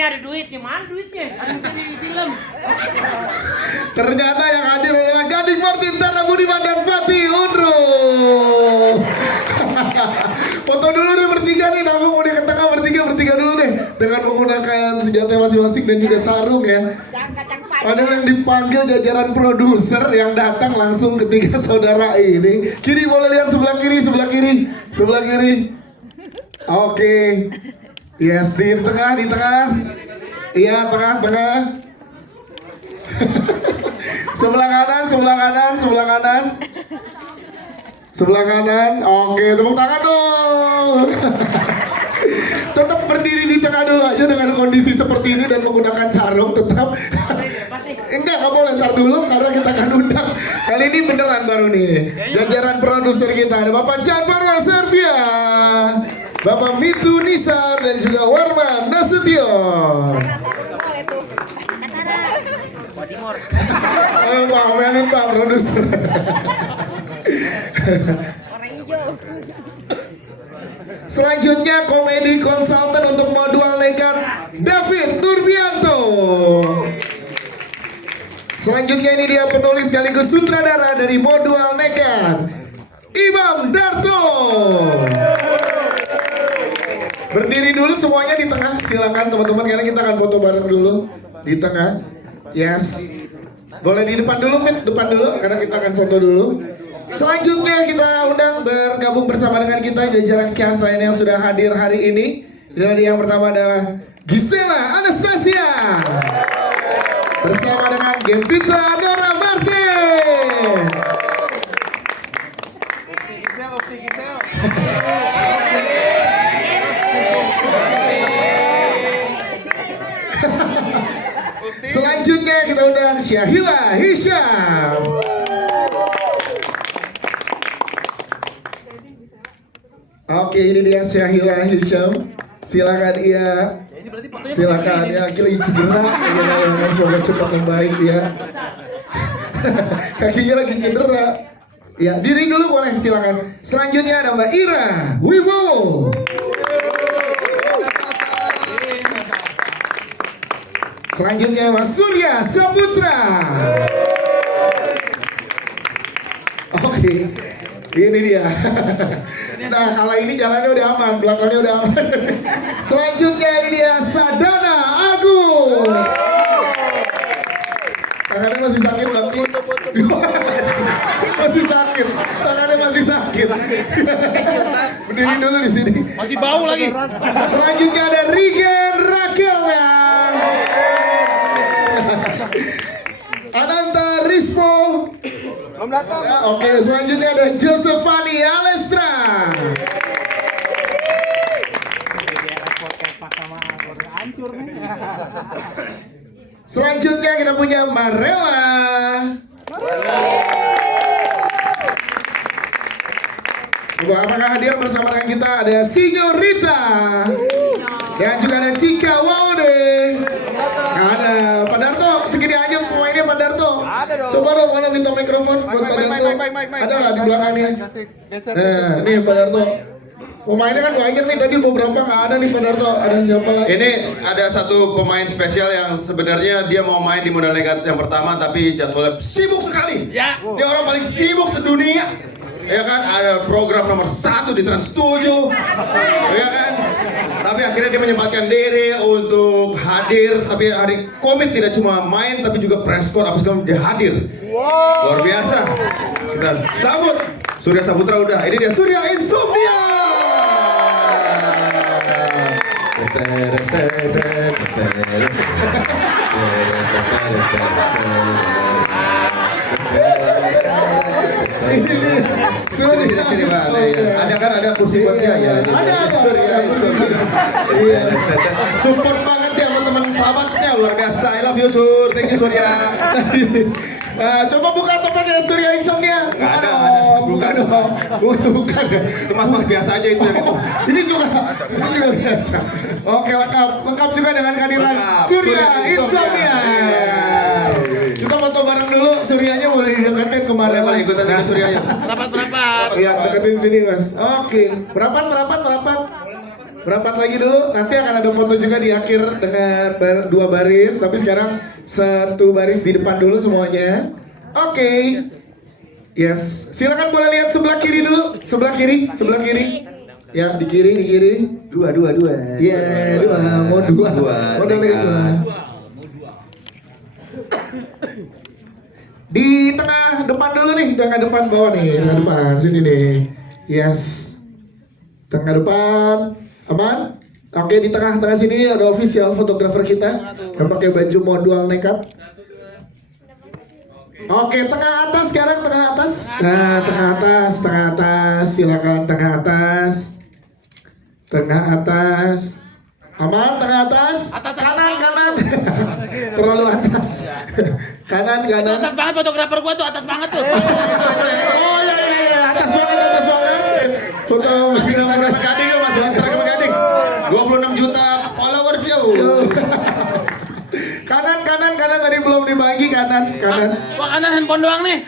ini ada duitnya, mana duitnya? Ada di film. Ternyata yang hadir adalah Gading Martin, Tara Budiman, dan Fatih Undro. Foto dulu nih bertiga nih, aku mau di tengah bertiga dulu deh. Dengan menggunakan senjata masing-masing dan juga sarung ya. Padahal yang dipanggil jajaran produser yang datang langsung ketiga saudara ini. Kiri boleh lihat sebelah kiri. Oke. Yes, di tengah. Iya, tengah. Sebelah kanan. Oke, tepuk tangan dong. Tetap berdiri di tengah dulu aja dengan kondisi seperti ini dan menggunakan sarung tetap. Enggak boleh, ntar dulu karena kita akan undang. Kali ini beneran baru nih. Jajaran produser kita ada Bapak Chan Parwa Servia, Bapak Mitu Nisar, dan juga Warman Nasution. Ayo Pak, omelin Pak produser. Selanjutnya komedi konsultan untuk Modal Nekat, David Nurbianto. Selanjutnya ini dia penulis sekaligus sutradara dari Modal Nekat, Imam Darto. Berdiri dulu semuanya di tengah, silakan teman-teman, karena kita akan foto bareng dulu di tengah. Yes, boleh di depan dulu, Fit, depan dulu, karena kita akan foto dulu. Selanjutnya kita undang bergabung bersama dengan kita jajaran cast lain yang sudah hadir hari ini. Jadi yang pertama adalah Gisela Anastasia bersama dengan Gempita Dora Martin. Selanjutnya kita undang Syahila Hisham. Oke, ini dia Syahila Hisham. Silakan ya. Silakan ya, lagi cedera. Semoga cepat membaik ya. Kakinya lagi cedera. Ya, diri dulu boleh, silakan. Selanjutnya ada Mbak Ira Wibowo. Selanjutnya Mas Surya Saputra. Oke, ini dia. Nah, kalau ini jalannya udah aman, belakangnya udah aman. Selanjutnya ini dia Sadana Agung. Tangannya masih sakit Bang. Masih sakit. Tangannya masih sakit. Berdiri dulu di sini. Masih bau lagi. Selanjutnya ada Rigen Rakelnya. Ananta Rispo. Oke, selanjutnya ada Josephani Alestra. Selanjutnya kita punya Marella. Apakah hadir bersama dengan kita ada Sinyorita dan juga ada Cika Waude. Ada Pak Darto, segini aja pemainnya Pak Darto. Coba dong, mana minta mikrofon buat Pak Darto. Ada nggak di belakangnya? Nah, nih Pak Darto. Pemainnya kan banyak nih, tadi beberapa nggak ada nih Pak Darto. Ada siapa lagi? Ini ada satu pemain spesial yang sebenarnya dia mau main di Modal Nekat yang pertama, tapi jadwalnya sibuk sekali. Ya. Dia orang paling sibuk sedunia. Ya kan, ada program nomor 1 di Trans 7. Ya kan. Tapi akhirnya dia menyempatkan diri untuk hadir. Tapi hari komit tidak cuma main, tapi juga press con apa segala dia hadir. Luar biasa. Kita sambut Surya Saputra udah. Ini dia Surya Insomnia. Surya Insomnia. Ada kan, ada kursi buat dia ya. Ada. Surya Insomnia. Iya. Support banget ya teman-teman sahabatnya, luar biasa. I love you Sur, thank you Surya. Coba buka topengnya Surya Insomnia. Nggak ada. Bukan dong. Bukan. Itu mas-mas biasa aja itu yang itu. Ini juga biasa. Oke, lengkap juga dengan kehadiran Lengkap. Surya Surya Insomnia. Insomnia. Kita foto bareng dulu. Suryanya boleh dideketin kemarin. Boleh ikutan dengan Suryanya. Berapa? Iya, deketin sini Mas. Oke, merapat. Merapat lagi dulu, nanti akan ada foto juga di akhir dengan dua baris. Tapi sekarang satu baris di depan dulu semuanya. Oke. Yes, silakan boleh lihat sebelah kiri dulu. Sebelah kiri. Ya, di kiri. Dua. Iya, dua. Mau dua. Modal lagi dua. Di tengah depan dulu nih, tengah depan bawah nih, tengah depan sini nih. Yes. Tengah depan, aman? Oke, di tengah-tengah sini ada official fotografer kita yang pakai baju modal nekat. Oke, tengah atas sekarang, tengah atas. Nah, tengah atas. Silakan tengah atas. Aman, tengah atas. Kanan. Terlalu atas. Kanan. Atas banget fotografer gua tuh, atas banget tuh. Oh iya, atas banget. Foto Seragam Gading yuk mas, seragam Gading 26 juta followers yuk. Kanan tadi belum dibagi kanan. Wah kanan handphone doang nih.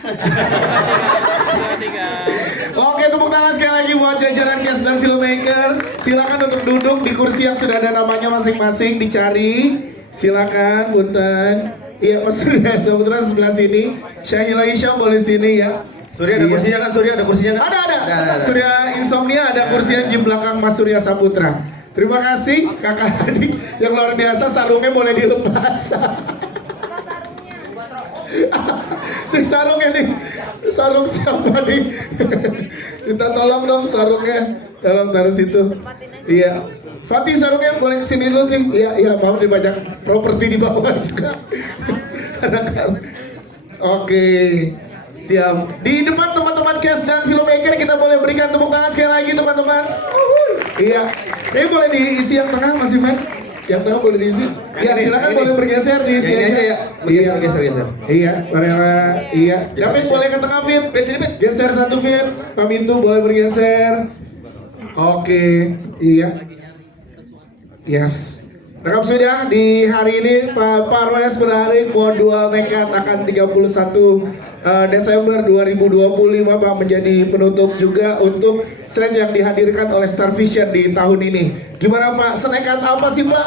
Oke, tepuk tangan sekali lagi buat jajaran cast dan filmmaker. Silakan untuk duduk di kursi yang sudah ada namanya masing-masing, dicari. Silakan, punten. Iya, Mas Surya Saputra sebelah sini. Syahila Hisyam boleh sini ya. Surya ada kursinya kan? Ada. Surya Insomnia ada kursinya di belakang Mas Surya Saputra. Terima kasih kakak adik yang luar biasa, sarungnya boleh dilepas. Nih sarungnya nih, sarung siapa nih? Minta tolong dong sarungnya, tolong taruh situ. Iya, Fatih sarungnya boleh kesini dulu nih. Iya, mau dibajak properti di bawah juga. Oke. Siap. Di depan teman-teman cast dan filmmaker kita boleh berikan tepuk tangan sekali lagi teman-teman. Iya. Ini boleh diisi yang tengah Mas Ivan. Yang tengah boleh diisi. Iya, silakan boleh bergeser diisi aja. Ya. Geser. Iya, iya. David boleh ke tengah Fit. Geser satu Fit. Pamintu boleh bergeser. Oke. Iya. Yes. Rekap sudah di hari ini Pak Parwes Berarik Modal Nekat akan 31 Desember 2025 Pak menjadi penutup juga untuk selain yang dihadirkan oleh Star Vision di tahun ini. Gimana Pak? Senekat apa sih Pak?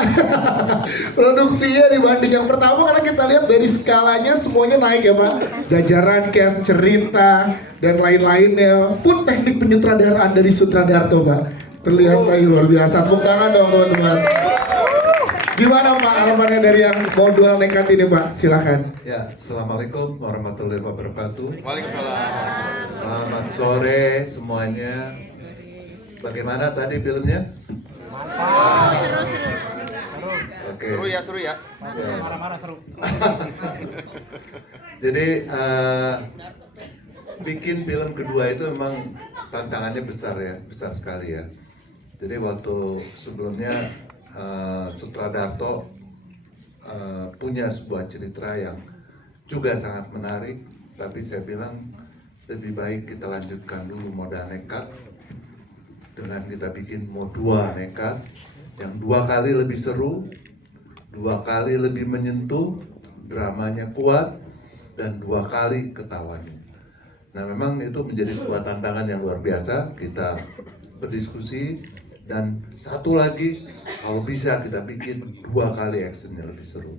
Produksinya dibanding yang pertama karena kita lihat dari skalanya semuanya naik ya Pak. Jajaran cast, cerita dan lain-lainnya pun teknik penyutradaraan dari Sutradarto Pak. Terlihat Pak luar biasa. Tepuk tangan dong teman-teman. Gimana Pak harapannya dari yang modal nekat ini Pak? Silakan. Ya, assalamualaikum warahmatullahi wabarakatuh. Waalaikumsalam. Selamat sore semuanya. Bagaimana tadi filmnya? Oke. Seru ya. Marah-marah seru. Jadi bikin film kedua itu memang tantangannya besar ya, besar sekali ya. Jadi waktu sebelumnya Sutradarto punya sebuah cerita yang juga sangat menarik, tapi saya bilang lebih baik kita lanjutkan dulu Modal Nekat dengan kita bikin Modua Nekat yang 2 kali lebih seru, 2 kali lebih menyentuh, dramanya kuat, dan 2 kali ketawanya. Nah memang itu menjadi sebuah tantangan yang luar biasa, kita berdiskusi. Dan satu lagi, kalau bisa kita bikin 2 kali actionnya lebih seru.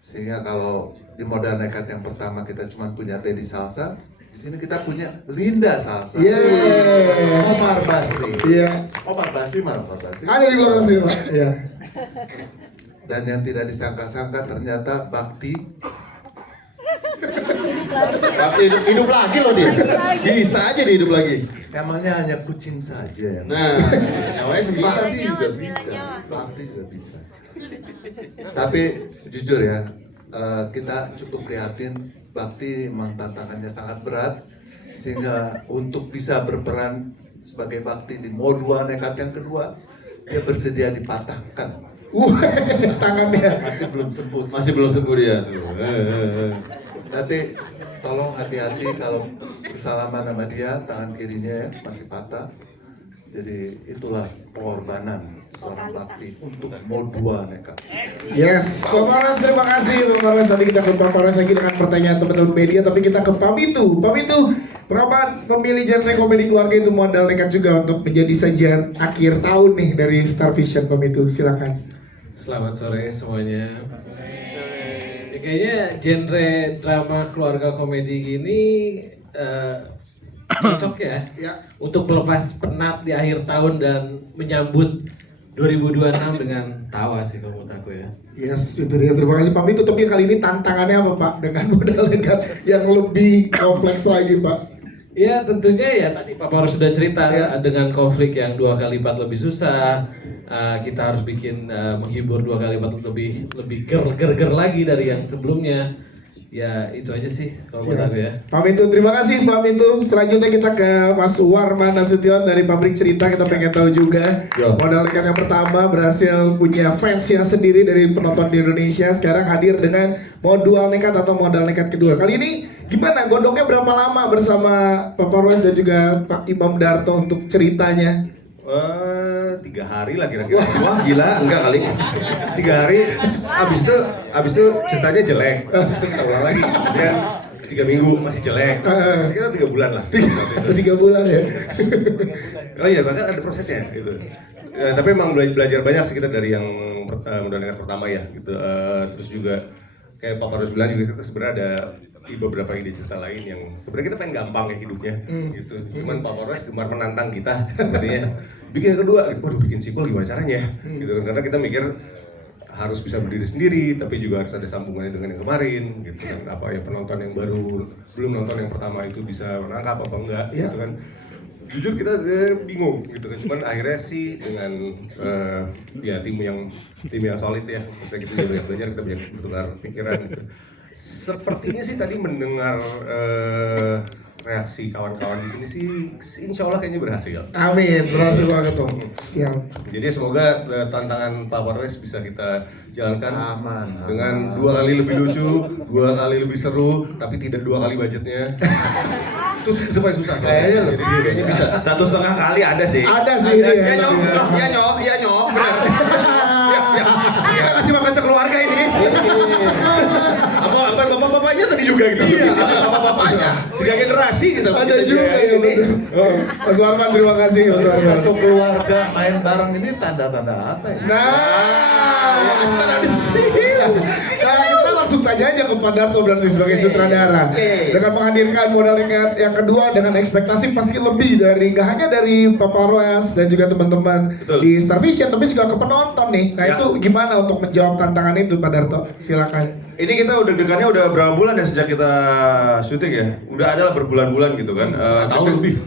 Sehingga kalau di Modal Nekat yang pertama kita cuma punya Teddy Salsa, di sini kita punya Linda Salsa. Yes. Omar Basri. Iya. Omar Basri mana Omar Basri? Ada di belakang sini Pak. Iya. Dan yang tidak disangka-sangka ternyata Bakti. Bakti hidup lagi loh dia. Bisa aja dia hidup lagi. Emangnya hanya kucing saja yang Nah, namanya sendiri. Bakti juga bisa. Bakti juga bisa. Tapi jujur ya, kita cukup prihatin. Bakti memang tantangannya sangat berat, sehingga untuk bisa berperan sebagai Bakti di Modua Nekat yang kedua, dia bersedia dipatahkan. Tangannya. Masih belum sembuh dia tuh. Nanti tolong hati-hati kalau bersalaman sama dia, tangan kirinya ya masih patah. Jadi itulah pengorbanan seorang Bakti untuk Modua Nekat. Yes, Pak Parwes terima kasih Pak Parwes. Nanti kita ke Pak Parwes lagi dengan pertanyaan teman-teman media, tapi kita ke Pak Bitu. Pak Bitu, Mengapa memilih genre komedi keluarga itu modal nekat juga untuk menjadi sajian akhir tahun nih dari Star Vision Pom itu? Silakan. Selamat sore semuanya. Ya, kayaknya genre drama keluarga komedi gini cocok ya, untuk melepas penat di akhir tahun dan menyambut 2026 dengan tawa sih kalau menurut aku ya. Yes, itu dia. Terima kasih Pak Mitu. Tapi kali ini tantangannya apa Pak? Dengan modal nekat yang lebih kompleks lagi Pak. Ya tentunya ya tadi Pak Paru sudah cerita dengan konflik yang 2 kali lipat lebih susah. Kita harus bikin menghibur 2 kali lipat lebih ger lagi dari yang sebelumnya. Ya itu aja sih kalau menurut aku ya. Pak Mitu, terima kasih Pak Mitu. Selanjutnya kita ke Mas Warman Nasution dari Pabrik Cerita. Kita pengen tahu juga modal nekat yang pertama berhasil punya fans yang sendiri dari penonton di Indonesia. Sekarang hadir dengan modal nekat atau modal nekat kedua. Kali ini gimana? Godongnya berapa lama bersama Pak Parwes dan juga Pak Imam Darto untuk ceritanya? 3 hari lah kira-kira. Wah gila, enggak kali. 3 hari, abis itu ceritanya jelek. Abis itu kita ulang lagi. Dan 3 minggu masih jelek. Sekitar 3 bulan lah. 3 bulan ya. Oh iya, bahkan ada prosesnya gitu. Tapi emang belajar banyak sih kita dari yang modal nekat pertama ya gitu. Terus juga kayak Pak Parus bilang juga kita sebenarnya ada beberapa ide cerita lain yang sebenarnya kita pengen gampang ya hidupnya gitu. Cuman Pak Polres gemar menantang kita sebenarnya. Bikin yang kedua, waduh bikin sequel gimana caranya gitu. Karena kita mikir harus bisa berdiri sendiri, tapi juga harus ada sambungannya dengan yang kemarin gitu kan. Apa ya penonton yang baru belum nonton yang pertama itu bisa menangkap apa enggak gitu kan. Jujur kita bingung gitu kan. Cuman akhirnya sih dengan ya tim yang solid ya. Terus kita juga belajar, kita banyak bertukar pikiran gitu. Sepertinya sih tadi mendengar reaksi kawan-kawan di sini sih insya Allah kayaknya berhasil. Amin, berhasil banget tuh. Siap. Jadi semoga tantangan Pak Parwes bisa kita jalankan Aman. dengan 2 kali lebih lucu, 2 kali lebih seru, tapi tidak 2 kali budgetnya. Itu paling susah. Kayaknya bisa 1,5 kali ada sih. Ada sih. Ya nyok, benar. Kita kasih makan sekeluarga ini. Apa bapak-bapaknya tadi juga gitu. Iya, bapak-bapaknya. 3 generasi gitu. Ada juga ya bener. Mas Warman, terima kasih Mas Warman. Satu keluarga main bareng ini tanda-tanda apa ya? Nah, kita langsung tanya aja ke Pak Darto berarti sebagai sutradara. Dengan menghadirkan modal yang kedua dengan ekspektasi pasti lebih dari nggak hanya dari Pak Parwes dan juga teman-teman di Star Vision, tapi juga ke penonton nih. Nah itu gimana untuk menjawab tantangan itu Pak Darto? Silakan. Ini kita udah deg-degannya udah berapa bulan ya sejak kita syuting ya? Udah ada lah berbulan-bulan gitu kan. Tahun lebih.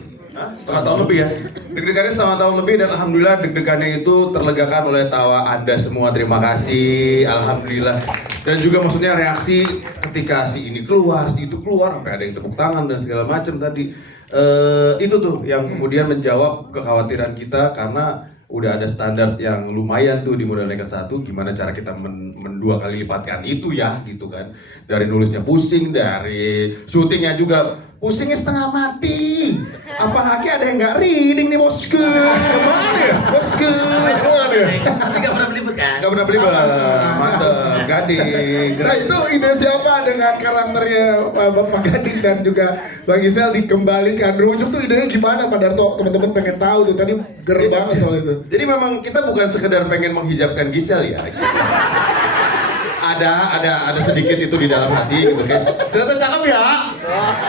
Setengah tahun lebih ya. Deg-degannya setengah tahun lebih dan alhamdulillah deg-degannya itu terlegakan oleh tawa Anda semua. Terima kasih, alhamdulillah. Dan juga maksudnya reaksi ketika si ini keluar, si itu keluar, sampai ada yang tepuk tangan dan segala macam tadi. Itu tuh yang kemudian menjawab kekhawatiran kita karena udah ada standar yang lumayan tuh di modal nekat 1, gimana cara kita 2 kali lipatkan itu ya gitu kan. Dari nulisnya pusing, dari syutingnya juga pusingnya setengah mati. Apalagi ada yang nggak reading nih bosku. Kemana ya bosku? Kemana ya? Tapi gak pernah belibet kan? Gak pernah belibet. Mantep, Gading. Nah itu ide siapa dengan karakternya Bapak Gading dan juga Bang Gisel dikembalikan? Rujuk tuh idenya gimana Pak Darto? Teman-teman pengen tahu tuh, tadi ger banget soal itu. Jadi memang kita bukan sekedar pengen menghijabkan Gisel ya. Ada sedikit itu di dalam hati gitu kan. Ternyata cakep ya.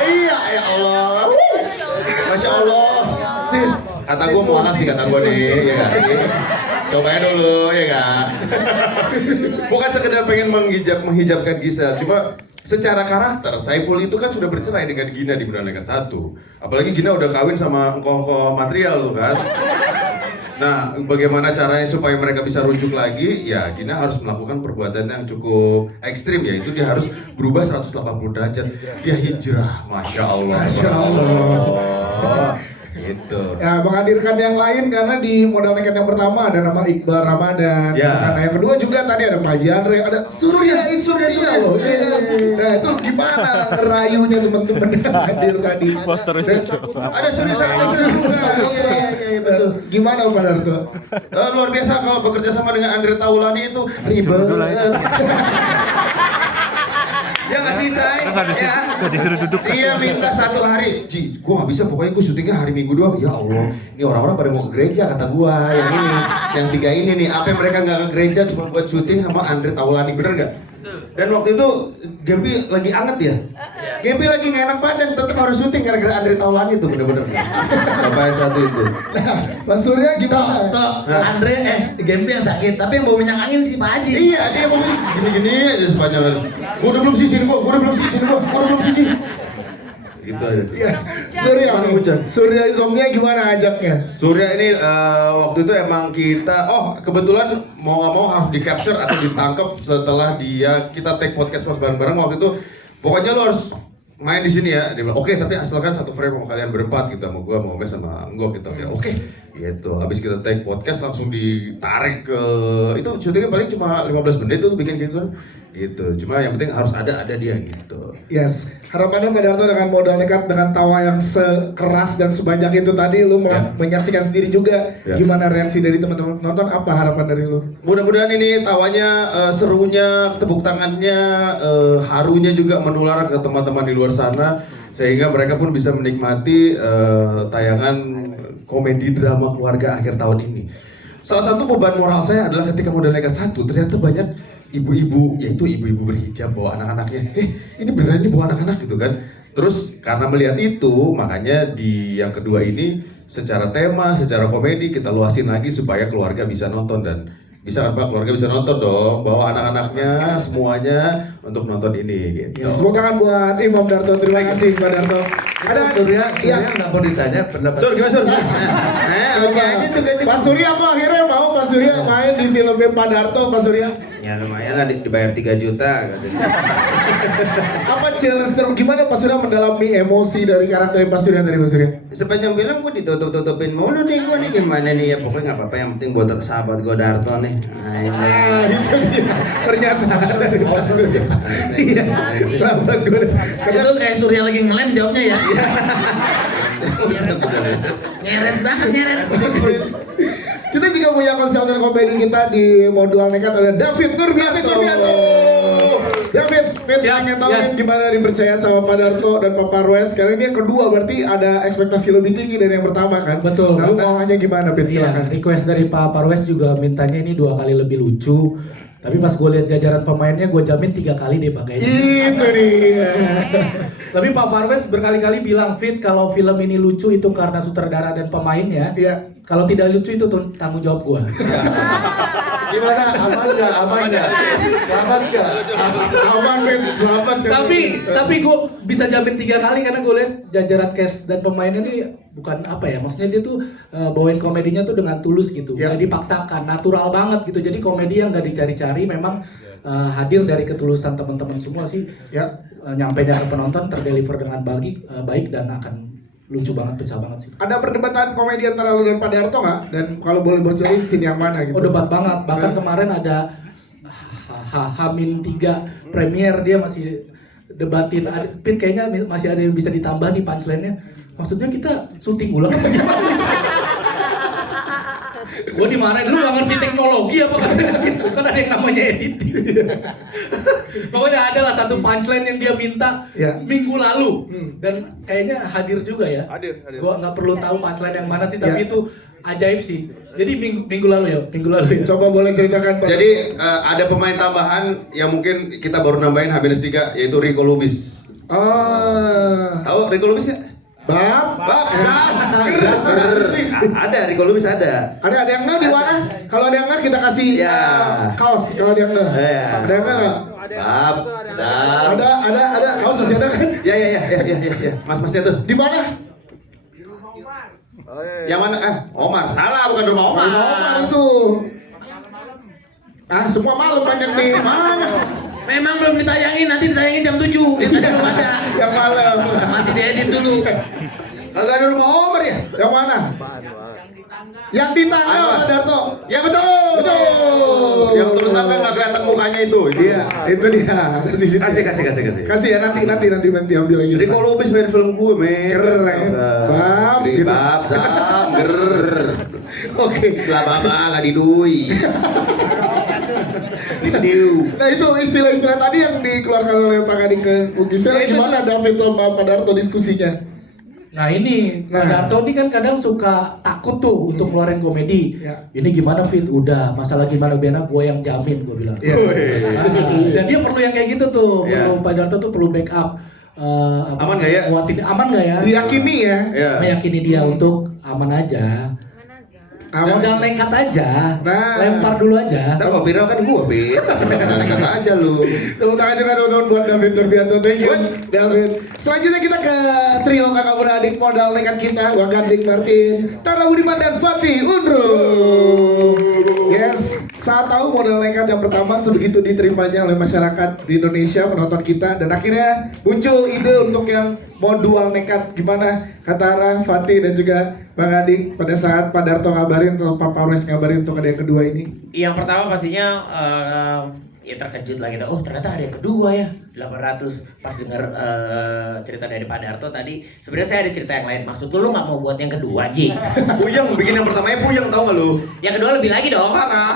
Iya ya Allah. Masya Allah. Sis. Kata gue mualaf sih kata gue nih. Ya gak? Cobain dulu ya gak? Bukan sekedar pengen menghijabkan Gisel. Cuma secara karakter, Saipul itu kan sudah bercerai dengan Gina di Modal Nekat 1. Apalagi Gina udah kawin sama engkong material tuh kan. Nah, bagaimana caranya supaya mereka bisa rujuk lagi? Ya, Gina harus melakukan perbuatan yang cukup ekstrim, yaitu dia harus berubah 180 derajat. Dia hijrah, Masya Allah. Masya Allah. Gitu. Ya, menghadirkan yang lain karena di modal nekat yang pertama ada nama Iqbal Ramadan. Ya. Nah, yang kedua juga tadi ada Pak Jandre, ada Surya loh. Nah, itu gimana ngerayunya teman-teman yang hadir tadi? Ada Surya sama juga. Iya, betul. Gimana Pak Darto? Luar biasa kalau bekerja sama dengan Andre Taulani itu ribet. Dia nggak selesai, ya. Dia minta 1 hari. Ji, gua nggak bisa, pokoknya gua syutingnya hari Minggu doang. Ya Allah, ini orang-orang pada mau ke gereja kata gua. Yang ini, yang 3 ini nih. Apa mereka nggak ke gereja cuma buat syuting sama Andre Taulani, bener nggak? Dan waktu itu Gempi lagi anget ya. Gempi lagi nggak enak badan, tetap harus syuting gara-gara Andre Taulani tuh bener-bener. Sampai satu itu. Nah, Mas Surya gimana? Andre Gempi yang sakit, tapi yang bawa minyak angin si Pak Haji. Iya, dia mau gini-gini aja sepanjang hari. Gua udah belum sisin gua udah belum sisin. Gitu aja. Iya, Surya nih. Surya Insomnia gimana ajaknya? Surya ini waktu itu emang kita, kebetulan mau nggak mau harus di capture atau ditangkap setelah kita take podcast pas bareng-bareng waktu itu. Pokoknya lo harus main di sini ya. Dia bilang, oke, tapi asalkan 1 frame sama kalian berempat gitu, sama gua, mau Mes sama Nggok gitu. Ya oke, gitu. Habis kita take podcast langsung ditarik ke itu syutingnya paling cuma 15 menit tuh bikin gitu. Gitu. Cuma yang penting harus ada dia gitu. Yes, harapannya Pak Darto dengan modal nekat dengan tawa yang sekeras dan sebanyak itu tadi lu mau menyaksikan sendiri juga gimana reaksi dari teman-teman nonton, apa harapan dari lu? Mudah-mudahan ini tawanya, serunya, tepuk tangannya, harunya juga menular ke teman-teman di luar sana sehingga mereka pun bisa menikmati tayangan komedi drama keluarga akhir tahun ini. Salah satu beban moral saya adalah ketika Modal Nekat 1 ternyata banyak ibu-ibu, yaitu ibu-ibu berhijab bawa anak-anaknya. Ini beneran ini bawa anak-anak gitu kan. Terus karena melihat itu, makanya di yang kedua ini secara tema, secara komedi kita luasin lagi supaya keluarga bisa nonton dan bisa kan Pak, keluarga bisa nonton dong, bawa anak-anaknya semuanya untuk nonton ini gitu. Ya, semoga kan buat Imam Darto, terima kasih Pak Darto. Ada Surya nggak mau ditanya pendapat. Sur, gimana Sur? Oke aja tuh Pak Surya kok akhirnya mau Pak Surya main di filmnya Pak Darto, Pak Surya? Ya lumayan lah dibayar 3 juta. Apa challenge gimana Pak Surya mendalami emosi dari karakter Pak Surya tadi Pak Surya? Sepanjang film gue ditutup-tutupin mulu nih gue nih gimana nih ya, pokoknya nggak apa-apa yang penting buat sahabat gue Darto nih. Itu dia ternyata dari Pak Surya. Iya, sahabat gue. Itu kayak Surya lagi ngelem jawabnya ya. Nyeret banget, nyeret. Kita juga punya konsultan komedi kita di Modal Nekat, ada David Nurbianto. David, pengen tahu gimana dipercaya sama Pak Darto dan Pak Parwes. Karena ini yang kedua, berarti ada ekspektasi lebih tinggi dari yang pertama kan? Betul. Lalu mauannya gimana, Pit? Silakan. Request dari Pak Parwes juga mintanya ini 2 kali lebih lucu. Tapi pas gue lihat jajaran pemainnya, gue jamin 3 kali deh pakainya. Itu dia. Tapi Pak Parwes berkali-kali bilang, Fit, kalau film ini lucu itu karena sutradara dan pemainnya. Iya. Kalau tidak lucu itu tanggung jawab gue. Gimana? Aman nggak? Selamat nggak? Aman, Pit. Selamat. Tapi gue bisa jamin 3 kali karena gue lihat jajaran cast dan pemainnya ini bukan apa ya, maksudnya dia tuh bawain komedinya tuh dengan tulus gitu, nggak dipaksakan, natural banget gitu. Jadi komedi yang nggak dicari-cari, memang hadir dari ketulusan teman-teman semua sih. Nyampainya ke penonton terdeliver dengan baik dan akan lucu banget, pecah banget sih. Ada perdebatan komedi antara lu dan Pak Darto nggak? Dan kalau boleh bocorin scene yang mana gitu? Oh, debat banget. Bahkan kemarin ada H-3 premier, dia masih debatin. Pin kayaknya masih ada yang bisa ditambah nih punchline-nya. Maksudnya kita syuting ulang apa gimana? Gue dimarahin, lu gak ngerti teknologi apa gitu. Kan ada yang namanya editing. Pokoknya ada lah satu punchline yang dia minta minggu lalu. Dan kayaknya hadir juga ya. Hadir. Gue gak perlu tahu punchline yang mana sih, tapi itu ajaib sih. Jadi minggu lalu ya. Coba boleh ceritakan Pak. Jadi ada pemain tambahan yang mungkin kita baru nambahin H-3, yaitu Rico Lubis. Tahu Rico Lubis nggak? Ada Rico Lubis ada. Ada yang nggak di mana? Kalau ada yang nggak kita kasih kaos. Kalau ada yang nggak, ada yang nggak? Ada kaos masih ada kan? Ya. Masnya tuh. Di mana? Yang mana? Omar. Salah, bukan rumah Omar. Omar itu. Semua malam banyak nih. Mana? Memang belum ditayangin, nanti ditayangin jam 7. Yang tadi belum ada. Yang malam. Masih diedit dulu. Kagak ada rumah Omar ya? Yang mana? Yang di tangga Pak Darto. Ya betul. Yang turun tangga nggak kelihatan mukanya itu. Iya, itu dia. Kasih. Kasih ya nanti ambil lagi. Rico Lubis main film gue, men. Keren. Bab, Sam, ger. Oke. Selama nggak didui. Nah itu istilah-istilah tadi yang dikeluarkan oleh Pak Gading ke Ugisel, gimana David sama Pak Darto diskusinya? Nah ini, Pak Darto ini kan kadang suka takut tuh untuk ngeluarin komedi. Ya. Ini gimana Fit? Udah, masalah gimana Bena, gue yang jamin, gue bilang. Iya. Dan dia perlu yang kayak gitu tuh, perlu Pak Darto tuh perlu backup. Aman nggak ya? Aman nggak ya? Diyakini ya. Iya. Meyakini dia untuk aman aja. Modal nekat aja, Nah. lempar dulu aja. Ntar kalau viral kan gua, Pit. Nekat aja lu. Tepuk tangan juga teman-teman buat David Nurbianto. Thank you David. Selanjutnya kita ke trio kakak beradik modal nekat kita, Bang Gading Martin, Tara Budiman dan Fatih Unru. Yes, saat tahu modal nekat yang pertama sebegitu diterimanya oleh masyarakat di Indonesia penonton kita, dan akhirnya muncul ide untuk yang modal nekat. Gimana kata Tara, Fatih dan juga Bang Gading pada saat Pak Darto ngabarin atau Pak Polres ngabarin untuk ada yang kedua ini? Yang pertama pastinya ya terkejut lah kita. Oh ternyata ada yang kedua ya, 800. Pas dengar cerita dari Pak Darto tadi, sebenarnya saya ada cerita yang lain. Maksud lu nggak mau buat yang kedua, Ji? Puyeng, bikin yang pertamanya puyeng, tau gak lu? Yang kedua lebih lagi dong. Parah.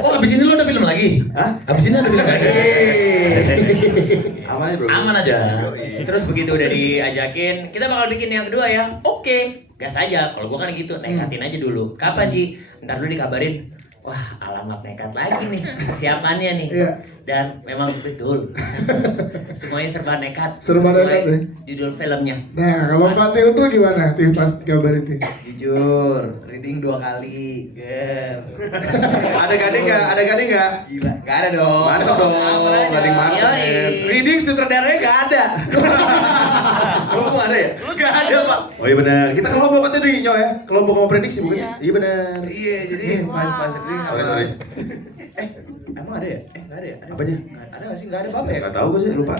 Oh, abis ini lu ada film lagi? Hah? Abis ini ada film lagi? Aman ya bro? Aman aja. Terus begitu udah diajakin, kita bakal bikin yang kedua ya. Oke, gas aja. Kalau gua kan gitu, nekatin aja dulu. Kapan, Ji? Ntar dulu dikabarin. Wah, alamat nekat lagi nih persiapannya nih. Iya. Dan memang betul. Semuanya serba nekat. Serba nekat, Sesuai ya? judul filmnya. Nah, kalau Fatih Unru gimana? Tih pas kabarin Tih. Jujur, reading 2 kali. Ger. Ada gading nggak? Ada gading nggak? Gila, gak ada dong. Mantap dong, gading mantap. Yoi. Reading sutradaranya gak ada. Lu ada ya? Lu gak ada, Pak. Oh iya benar. Kita kelompok tadi Nyo ya. Kelompok mau prediksi bukan sih? Iya benar. Iya, jadi pas reading Sorry. emang ada ya? Gak ada ya? Apa aja? Ada gak sih? Gak ada apa-apa ya? Gak tahu gue sih lupa.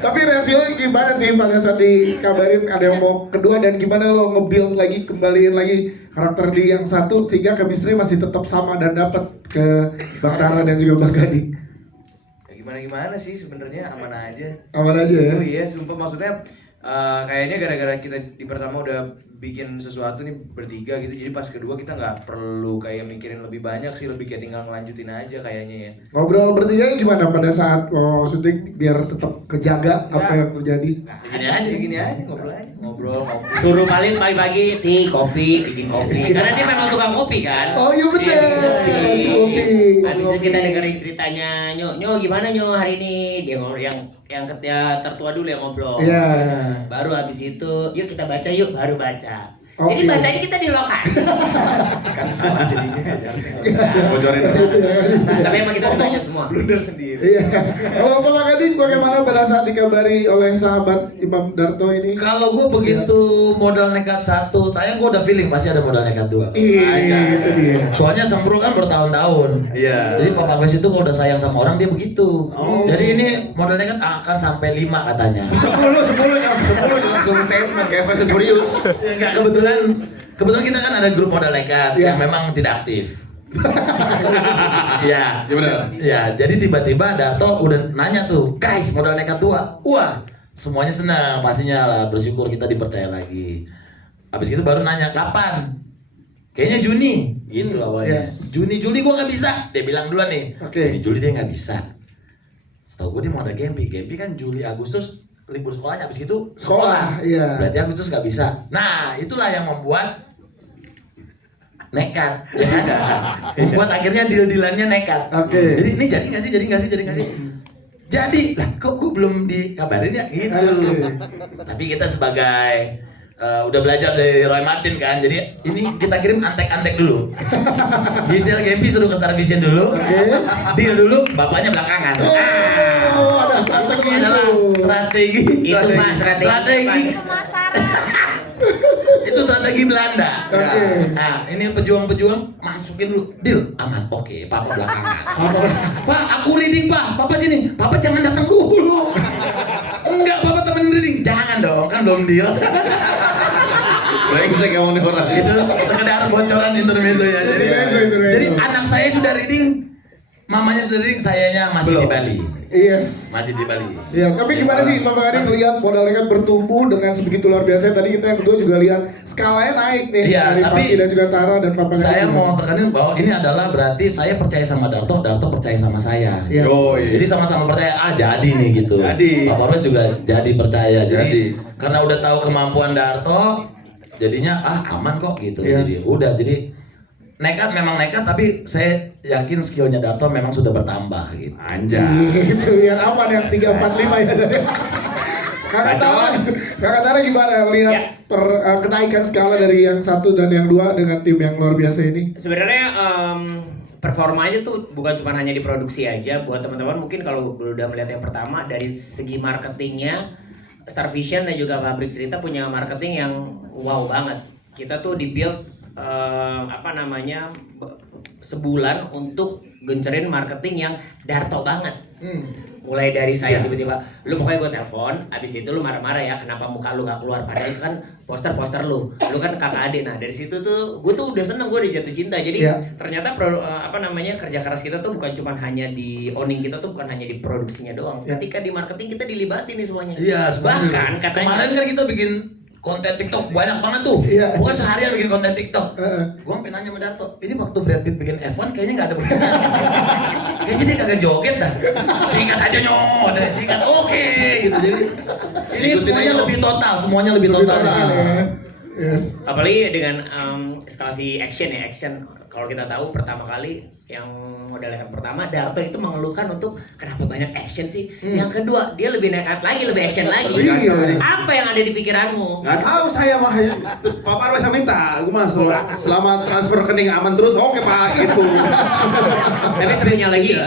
Tapi reaksi lo gimana Tih pada saat dikabarin ada yang mau kedua, dan gimana lo nge-build lagi, kembaliin lagi karakter di yang satu sehingga chemistry masih tetap sama dan dapat ke Bang Tara dan juga Bang Gading? Ya gimana sih sebenarnya, aman aja. Aman aja ya? Oh iya, sumpah maksudnya kayaknya gara-gara kita di pertama udah bikin sesuatu nih bertiga gitu, jadi pas kedua kita nggak perlu kayak mikirin lebih banyak sih, lebih kayak tinggal ngelanjutin aja kayaknya ya. Ngobrol bertiga gimana pada saat syuting biar tetap kejaga apa yang terjadi? Gini aja ngobrol. Suruh paling pagi-pagi bikin kopi. Karena dia memang tukang kopi kan. Oh iya bener, Iya. kopi. Habis itu kita dengerin ceritanya, Nyo gimana Nyo hari ini? Dia ngomong yang tertua dulu yang ngobrol. Iya. Baru habis itu, yuk kita baca yuk, baru baca. Oke. Jadi bacanya kita di lokasi. Kan salah jadinya. Bocorin. Nah, tapi emang kita udah baca semua. Blunder sendiri. Iya. Kalau Pak Gading bagaimana pada saat dikabari oleh sahabat Imam Darto ini? Kalau gue begitu modal nekat 1 tayang, gue udah feeling pasti ada modal nekat 2. Iya, itu dia. Soalnya Sempro kan bertahun-tahun. Iya. Jadi Pak Parwes itu kalau udah sayang sama orang dia begitu. Jadi ini modal nekat akan sampai 5 katanya. 10 langsung statement kayak Fast and Furious. Ya, enggak, kebetulan kita kan ada grup modal nekat Iya. yang memang tidak aktif. Iya. Iya benar. Ya, jadi tiba-tiba Darto udah nanya tuh, guys modal nekat 2. Wah, semuanya senang pastinya lah, bersyukur kita dipercaya lagi. Habis itu baru nanya kapan? Kayaknya Juni gitu awalnya. Juni Juli gua nggak bisa, dia bilang duluan nih. Oke. Juni Juli dia nggak bisa. Setahu gue dia mau ada Gempi kan Juli Agustus libur sekolahnya, habis itu Sekolah, iya. Berarti Agustus nggak bisa. Nah itulah yang membuat nekat, ya kan? Membuat akhirnya deal-dealannya nekat. Oke. Jadi ini jadi nggak sih? Jadi lah kok gue belum dikabarin ya gitu. Oke. Tapi kita sebagai udah belajar dari Roy Martin kan, jadi ini kita kirim antek-antek dulu. Gisel Gempi suruh ke Star Vision dulu. Deal dulu, bapaknya belakangan. Oh, ada strategi Itu adalah itu. strategi. Itu mah strategi. Itu strategi Belanda. Oke. Nah, ini pejuang-pejuang masukin dulu. Deal, aman. Oke, papa belakangan. Pak, aku reading, Pak. Papa sini. Papa jangan datang dulu. Enggak, papa temenin reading. Jangan dong, kan belum deal. Brengsek emang nih orang. Itu sekedar bocoran intermezzo ya. Jadi Intermezzo. anak saya sudah reading mamanya sudah reading, sayanya masih Belum. di Bali. Yes. Masih di Bali. Ya, tapi gimana sih Bapak Adi melihat modal nekat bertumbuh dengan sebegitu luar biasa? Tadi kita yang kedua juga lihat skalanya naik nih Iya, dari tapi Fatih dan juga Tara dan Papa Adi. Saya mau tekanin bahwa ini adalah berarti saya percaya sama Darto, Darto percaya sama saya. Iya. Jadi sama-sama percaya, jadi nih gitu. Jadi. Pak Parwes juga jadi percaya. Jadi Jadi. karena udah tahu kemampuan Darto, jadinya aman kok gitu. Yes. Jadi nekat memang nekat, tapi saya yakin skillnya Darto memang sudah bertambah gitu. Anjay. Gitu, biar aman yang 345 ya. Kakak Tara gimana lihat kenaikan skala dari yang satu dan yang dua dengan tim yang luar biasa ini? Sebenarnya performa aja tuh bukan cuma hanya di produksi aja. Buat teman-teman mungkin kalau udah melihat yang pertama dari segi marketingnya, Star Vision dan juga Pabrik Cerita punya marketing yang wow banget. Kita tuh di-build sebulan untuk gencerin marketing yang Darto banget. Mulai dari saya tiba-tiba, lu pokoknya gue telepon, abis itu lu marah-marah ya, kenapa muka lu gak keluar, padahal itu kan poster-poster lu kan kakak adik. Nah dari situ tuh, gue tuh udah seneng, gue udah jatuh cinta. Jadi ternyata kerja keras kita tuh bukan cuma hanya di owning kita tuh bukan hanya di produksinya doang. Ketika di marketing kita dilibatin nih semuanya. Iya, bahkan katanya kemarin kan kita bikin konten TikTok banyak banget tuh. Iya. Bukan seharian bikin konten TikTok. Gua sampai nanya sama Darto, ini waktu Brad Pitt bikin F1 kayaknya nggak ada begitu. Kayaknya dia kagak joget dah. Sikat aja nyot, sikat oke gitu. Jadi ini semuanya lebih total, semuanya lebih total di sini. Yes. Apalagi dengan eskalasi action ya, action. Kalau kita tahu pertama kali yang modal nekat pertama, Darto itu mengeluhkan untuk kenapa banyak action sih. Yang kedua, dia lebih nekat lagi, lebih action lagi. Iya. Apa yang ada di pikiranmu? Nggak tahu saya mah Pak Parwes minta, gue mah selama transfer rekening aman terus, oke Pak gitu. Tapi sebenarnya lagi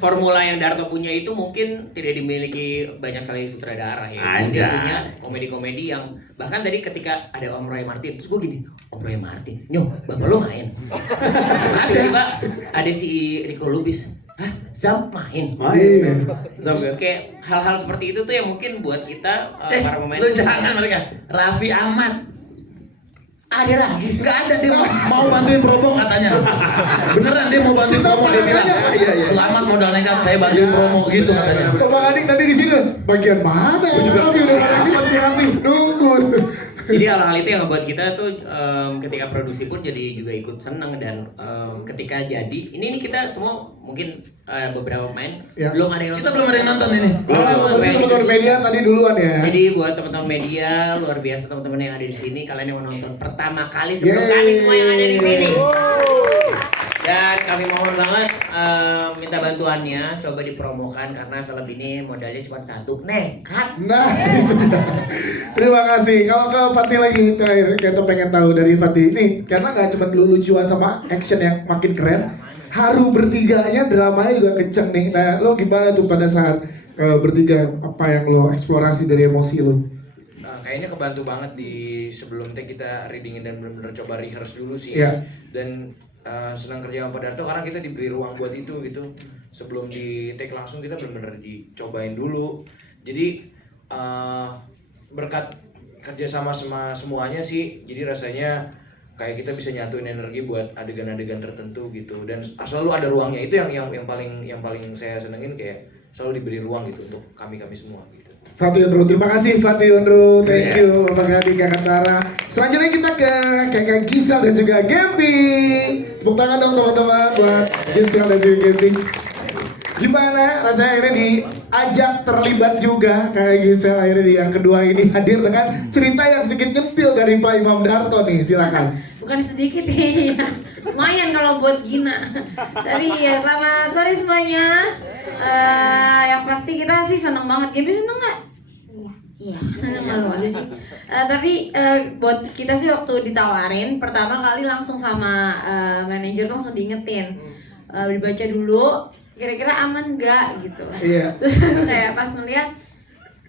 formula yang Darto punya itu mungkin tidak dimiliki banyak sekali sutradara ya. Dia punya komedi-komedi yang bahkan tadi ketika ada Om Roy Martin, terus gue gini, Om Roy Martin, nyoh, bapak lo main? Tiba-tiba ada si Rico Lubis, hah? Zam main? Kayak hal-hal seperti itu tuh yang mungkin buat kita para pemain. Lu jangan mereka. Raffi Ahmad. Ada lagi? Nggak ada, dia mau bantuin promo katanya. Beneran dia mau bantuin promo, dia bilang, selamat modal nekat, saya bantuin promo gitu katanya. Bapak Adik tadi di sini bagian mana? Aku juga masih rapi nunggu. Jadi hal-hal itu yang membuat kita tuh ketika produksi pun jadi juga ikut seneng dan ketika jadi ini kita semua mungkin beberapa pemain belum ada yang nonton. Kita belum ada yang nonton ini. Teman-teman media tadi duluan ya. Jadi buat teman-teman media luar biasa teman-teman yang ada di sini, kalian yang menonton pertama kali sebelum kami semua yang ada di sini. Dan kami mohon banget minta bantuannya, coba dipromokan karena film ini modalnya cuma satu, nekat. Nah, itu dia. Terima kasih. Kalau ke Fatih lagi terakhir, kita pengen tahu dari Fatih ini karena nggak cuma lucuan sama action yang makin keren, haru bertiganya dramanya juga kenceng nih. Nah, lo gimana tuh pada saat bertiga apa yang lo eksplorasi dari emosi lo? Kayaknya kebantu banget di sebelum take kita readingin dan benar-benar coba rehearse dulu sih. Dan senang kerja sama Pak Darto karena kita diberi ruang buat itu gitu. Sebelum di take langsung kita benar-benar dicobain dulu. Jadi berkat kerja sama semuanya sih, jadi rasanya kayak kita bisa nyatuin energi buat adegan-adegan tertentu gitu. Dan selalu ada ruangnya, itu yang paling saya senengin, kayak selalu diberi ruang gitu untuk kami semua gitu. Fatih Unru, terima kasih Fatih Unru, thank you Bapak Gadi, Kakak Tara. Selanjutnya kita ke Kakak Gisel dan juga Gempi. Tepuk tangan dong teman-teman buat Gisel dan juga Gempi. Gimana rasanya akhirnya diajak terlibat juga Kakak Gisel akhirnya di yang kedua ini hadir dengan cerita yang sedikit nyentil dari Pak Imam Darto nih, silakan. Bukan sedikit ya, lumayan kalau buat Gina. Tapi ya selamat sore semuanya. Yang pasti kita sih seneng banget. Gempi seneng nggak? Iya. Malu aja sih. Tapi buat kita sih waktu ditawarin pertama kali langsung sama manajer langsung diingetin, dibaca dulu. Kira-kira aman nggak gitu. Iya. Terus kayak pas ngeliat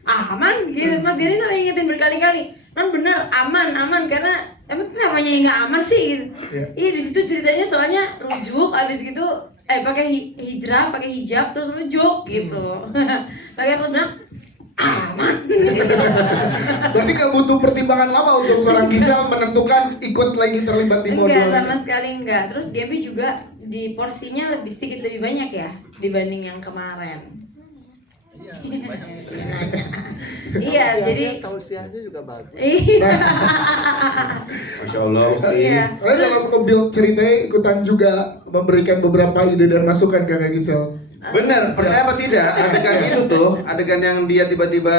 aman gitu, Mas Gani sampai ingetin berkali-kali, non bener aman karena emang namanya nggak aman sih gitu. Iya di situ ceritanya soalnya rujuk, abis gitu pakai hijrah, pakai hijab terus rujuk gitu. Pakai aku bilang aman. Berarti gak butuh pertimbangan lama untuk seorang Gisel menentukan ikut lagi terlibat di modal. Enggak, sama sekali enggak. Terus Gempi juga di porsinya sedikit lebih banyak ya dibanding yang kemarin. Iya, jadi tausiahnya juga bagus. Iya. Masya Allah. Iya. Kalian kalau nge-build ceritanya ikutan juga memberikan beberapa ide dan masukan ke Kak Gisel. Bener, percaya apa tidak? Adegan itu tuh, adegan yang dia tiba-tiba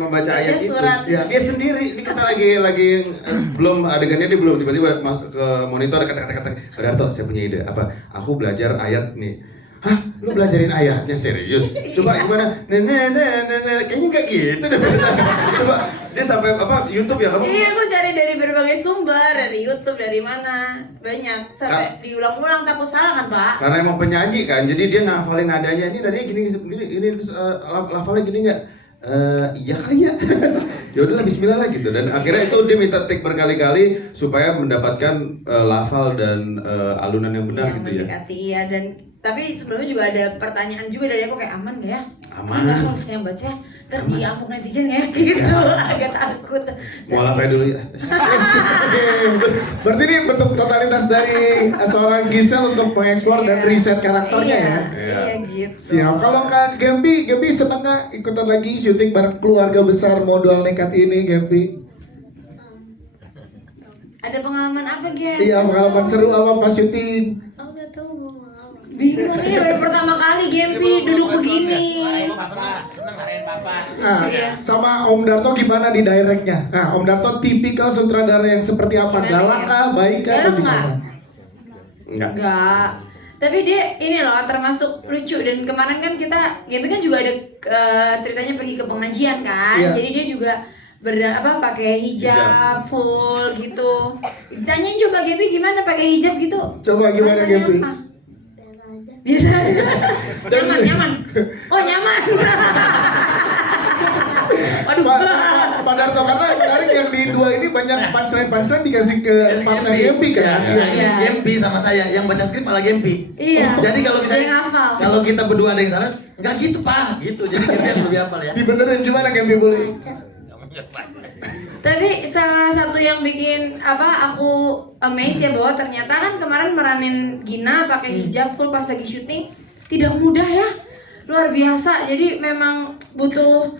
membaca Baca ayat itu, surat. ya, dia sendiri. Ini kita lagi belum adegannya dia belum tiba-tiba masuk ke monitor kata-kata. Darto, saya punya ide. Apa? Aku belajar ayat nih. Hah? Lu belajarin ayatnya serius? Coba gimana? Kayaknya kayak gitu deh. Coba dia sampai apa YouTube ya kamu? Iya, aku cari dari berbagai sumber, dari YouTube, dari mana, banyak. Sampai diulang-ulang takut salah kan, Pak? Karena emang penyanyi kan, jadi dia ngafalin nadanya. Ini nadanya gini, ini terus lafalnya gini nggak? Iya kali ya. Ya udahlah Bismillah lah gitu. Dan akhirnya itu dia minta take berkali-kali supaya mendapatkan lafal dan alunan yang benar Yang gitu ya. mendekati, iya. Dan tapi sebelumnya juga ada pertanyaan juga dari aku kayak aman gak ya? Aman. Kalau saya baca ntar diamuk netizen ya gitu, agak takut. Mau apa dulu ya? Berarti ini bentuk totalitas dari seorang Gisel untuk mengeksplor dan riset karakternya ya. Iya gitu. Siap. Kalau Kak Gempi senang nggak ikutan lagi syuting bareng keluarga besar modal nekat ini, Gempi? Ada pengalaman apa, Gen? Iya, pengalaman seru apa pas syuting? Oh, nggak tahu mau apa. Bingung, ini baru pertama kali Gempi duduk begini. Nah, sama Om Darto gimana di directnya? Nah, Om Darto tipikal sutradara yang seperti apa? Galak kah, baik kah, atau gimana? Enggak. Tapi dia ini loh termasuk lucu, dan kemarin kan Gempi kan juga ada ceritanya pergi ke pengajian kan. Iya. Jadi dia juga pakai hijab full gitu. Tanyain coba Gempi gimana pakai hijab gitu. Coba gimana Rasanya Gempi? apa? Biasa aja. Nyaman. Oh, nyaman. Aduh. Pak Darto, karena menarik yang di dua ini banyak punchline dikasih ke partner Gempi kan? Iya. Gempi sama saya, yang baca skrip malah Gempi. Iya. Jadi kalau Dia misalnya ngafal. kalau kita berdua ada yang salah, nggak gitu Pak, gitu. Jadi Gempi yang lebih hafal ya. Dibenerin gimana Gempi boleh? Tapi salah satu yang bikin aku amazed ya, bahwa ternyata kan kemarin meranin Gina pakai hijab full pas lagi syuting tidak mudah ya, luar biasa. Jadi memang butuh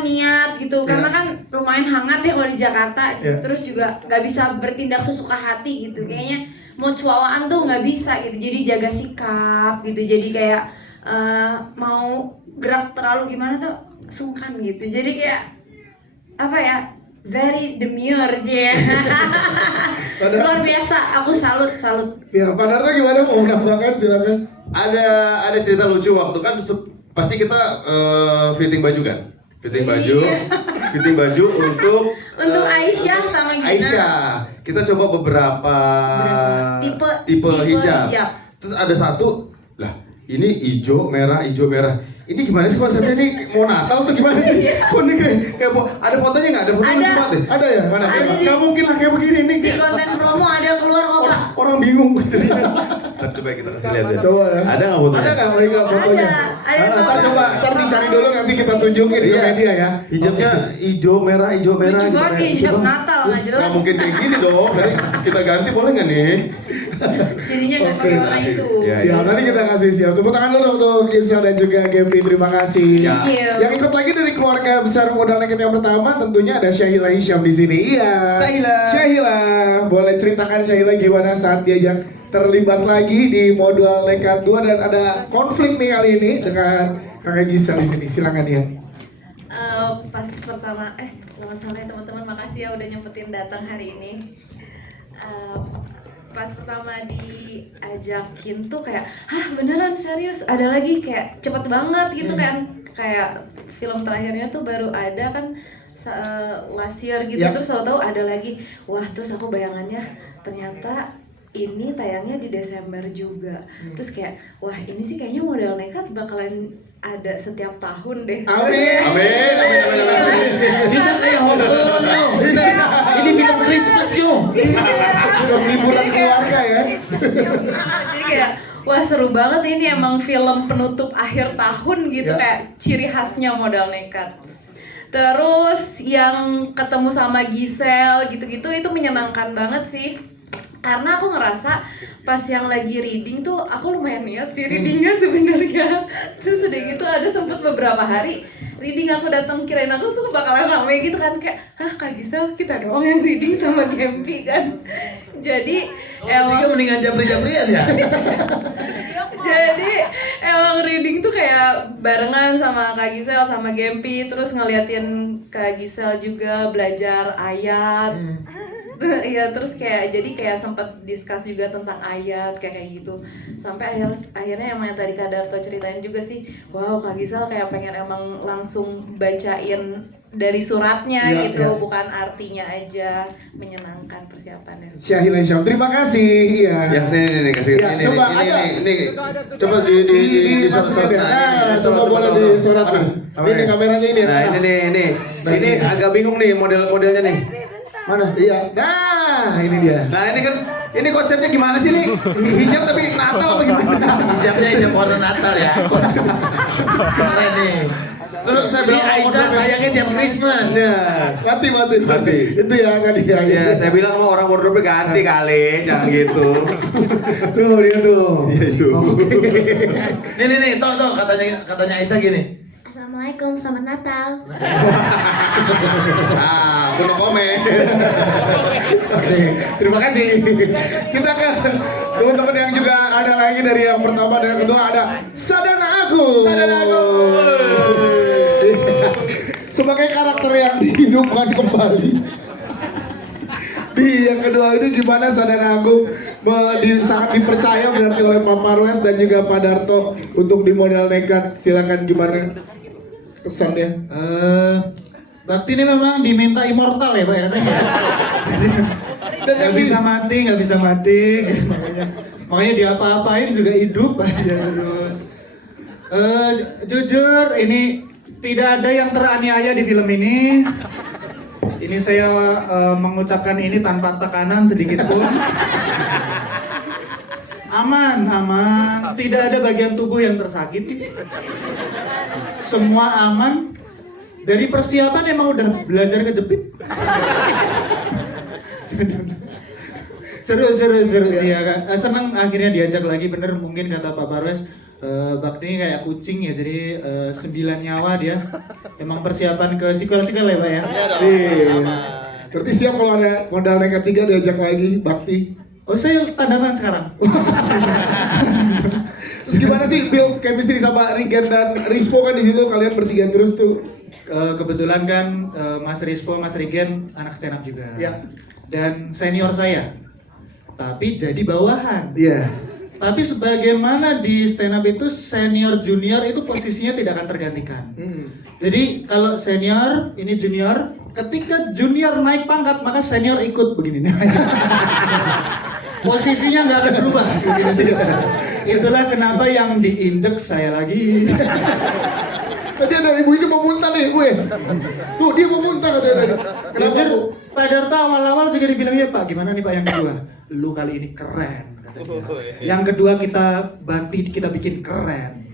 niat gitu, karena kan lumayan hangat ya kalau di Jakarta gitu. Terus juga nggak bisa bertindak sesuka hati gitu, kayaknya mau cuawaan tuh nggak bisa gitu. Jadi jaga sikap gitu, jadi kayak mau gerak terlalu gimana tuh sungkan gitu. Jadi kayak very demure aja. Luar biasa, aku salut. Ya, Pak Darto gimana, mau menambahkan silakan. Ada cerita lucu waktu kan pasti kita fitting baju kan? Fitting baju untuk Aisyah sama Gina. Aisyah. Kita coba beberapa tipe hijab. Terus ada satu, lah ini hijau merah. Ini gimana sih konsepnya nih? Mau Natal tuh gimana sih? Kok ini kayak ada fotonya nggak? Ada fotonya Ada. semua deh. Ada ya? Mana? Ada di- Nggak mungkin lah kayak begini nih. Di konten promo ada keluar kok, Pak. Orang bingung jadinya. Coba kita kasih lihat ya. Coba ya. Ada nggak fotonya? Ada nggak mereka fotonya? Ada Ntar coba, ntar dicari dulu nanti kita tunjukin ke Iya. media ya. Hijabnya hijau merah. Lucu gitu banget kayak. hijab Coba. Natal, nggak jelas. Nggak mungkin kayak gini dong. Jadi kita ganti boleh nggak nih? Jadinya nggak pakai warna itu. Ya, Siap, nanti kita kasih siap. Tepuk tangan dulu untuk Gisel dan juga Gempi, terima kasih. Thank you. Yang ikut lagi dari keluarga besar modal nekat yang pertama tentunya ada Syahila Hisham di sini. Iya. Syahila, boleh ceritakan Syahila gimana saat diajak terlibat lagi di modal nekat 2 dan ada konflik nih kali ini dengan Kakak Gisel di sini. Silakan ya. Pas pertama, selamat sore teman-teman, makasih ya udah nyempetin datang hari ini. Pas pertama diajakin tuh kayak, hah beneran serius, ada lagi, kayak cepet banget gitu kan. Kayak film terakhirnya tuh baru ada kan last year gitu, terus tahu-tahu ada lagi. Wah, terus aku bayangannya ternyata ini tayangnya di Desember juga. Terus kayak, wah ini sih kayaknya modal nekat bakalan ada setiap tahun deh. Amin. Kita kayak Home Alone yo. Ini film Christmas yo. Film liburan keluarga ya. Jadi kayak, wah seru banget ini, emang film penutup akhir tahun gitu, kayak ciri khasnya modal nekat. Terus yang ketemu sama Gisel gitu-gitu itu menyenangkan banget sih. Karena aku ngerasa pas yang lagi reading tuh aku lumayan niat sih readingnya sebenarnya. Terus udah gitu ada sempet beberapa hari reading aku datang, kirain aku tuh bakalan rame gitu kan, kayak hah Kak Gisel kita doang yang reading sama Gempi kan. Jadi Tiga mendingan japri-japrian ya. jadi emang reading tuh kayak barengan sama Kak Gisel sama Gempi, terus ngeliatin Kak Gisel juga belajar ayat. Iya, terus kayak sempat discuss juga tentang ayat kayak gitu. Sampai akhirnya emang yang tadi Kak Darto ceritain juga sih, wow Kak Gisel kayak pengen emang langsung bacain dari suratnya Ya, gitu, ya. bukan artinya aja, menyenangkan persiapannya. Syahila Syam, terima kasih. Iya. Ya, nih, kasih Ya, ini, coba ini, ada. ini, coba di masukin ya. Nah, coba boleh di surat nih. Ini kameranya ini. Nah, ini agak bingung nih modelnya nih. Mana? Iya. Nah, ini dia. Nah, ini konsepnya gimana sih nih? Hijab tapi Natal apa gimana? Hijabnya hijab warna Natal ya. Keren nih. Terus saya Ini bilang Aisyah kayaknya tiap Christmas. Mati. Mati. Itu ya tadi ya. Ya, saya bilang sama orang wardrobe ganti kali, jangan gitu. Tuh dia tuh. Ya itu. Nih, tuh katanya Aisyah gini. Assalamualaikum, selamat Natal. Ah, aku no komen. Oke, terima kasih. Kita ke teman-teman yang juga ada lagi dari yang pertama dan yang kedua ada Sadana Agung. Sebagai karakter yang dihidupkan kembali. Di yang kedua ini gimana Sadana Agung sangat dipercaya berarti oleh Pak Parwes dan juga Pak Darto untuk di modal nekat. Silakan gimana kesannya? Bakti ini memang diminta immortal ya Pak ya katanya. Dan Nggak bisa mati. Makanya diapa-apain juga hidup aja terus. Jujur ini tidak ada yang teraniaya di film ini. Ini saya mengucapkan ini tanpa tekanan sedikit pun. Aman. Tidak ada bagian tubuh yang tersakiti. Semua aman. Dari persiapan emang udah belajar kejepit. Seru ya kan. Senang akhirnya diajak lagi, bener mungkin kata Pak Parwes. Bakti ini kayak kucing ya, jadi 9 nyawa dia. Emang persiapan ke sequel ya Pak ya? Iya. Berarti siap kalau ada modal nekat 3 diajak lagi Bakti. Oh saya tanda tangan sekarang. Terus gimana sih build chemistry sama Rigen dan Rispo kan di situ kalian bertiga terus tuh. Kebetulan kan Mas Rispo, Mas Rigen anak stand up juga. Ya. Dan senior saya. Tapi jadi bawahan. Iya. Tapi sebagaimana di stand up itu senior junior itu posisinya tidak akan tergantikan. Jadi kalau senior ini junior, ketika junior naik pangkat maka senior ikut begini. Posisinya nggak akan berubah. Itulah kenapa yang diinjek saya lagi. Tadi ada ibu ini mau muntah nih gue. Tuh dia mau muntah katanya tadi. Kenapa Jujur, Bu? Pak Darto awal-awal juga dibilangnya Pak gimana nih Pak yang kedua? Lu kali ini keren kata dia. Yang kedua kita bakti kita bikin keren.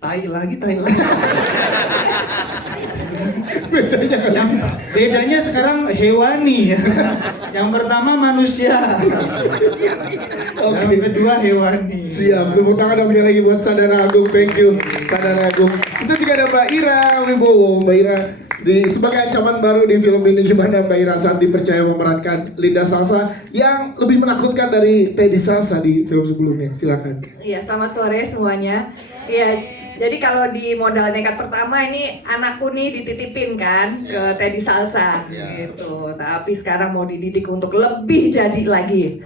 Tai lagi. Bedanya sekarang hewani. Yang pertama manusia. Yang kedua hewani. Siap, tepuk tangan dong sekali lagi buat Sadana Agung, thank you Sadana Agung. Kita juga ada Mbak Ira Wibowo. Mbak Ira sebagai ancaman baru di film ini, gimana Mbak Ira saat dipercaya memerankan Linda Salsa yang lebih menakutkan dari Teddy Salsa di film sebelumnya? Silakan. Iya, selamat sore semuanya. Iya, jadi kalau di modal nekat pertama ini anakku nih dititipin kan ke Teddy Salsa gitu. Tapi sekarang mau dididik untuk lebih jadi lagi.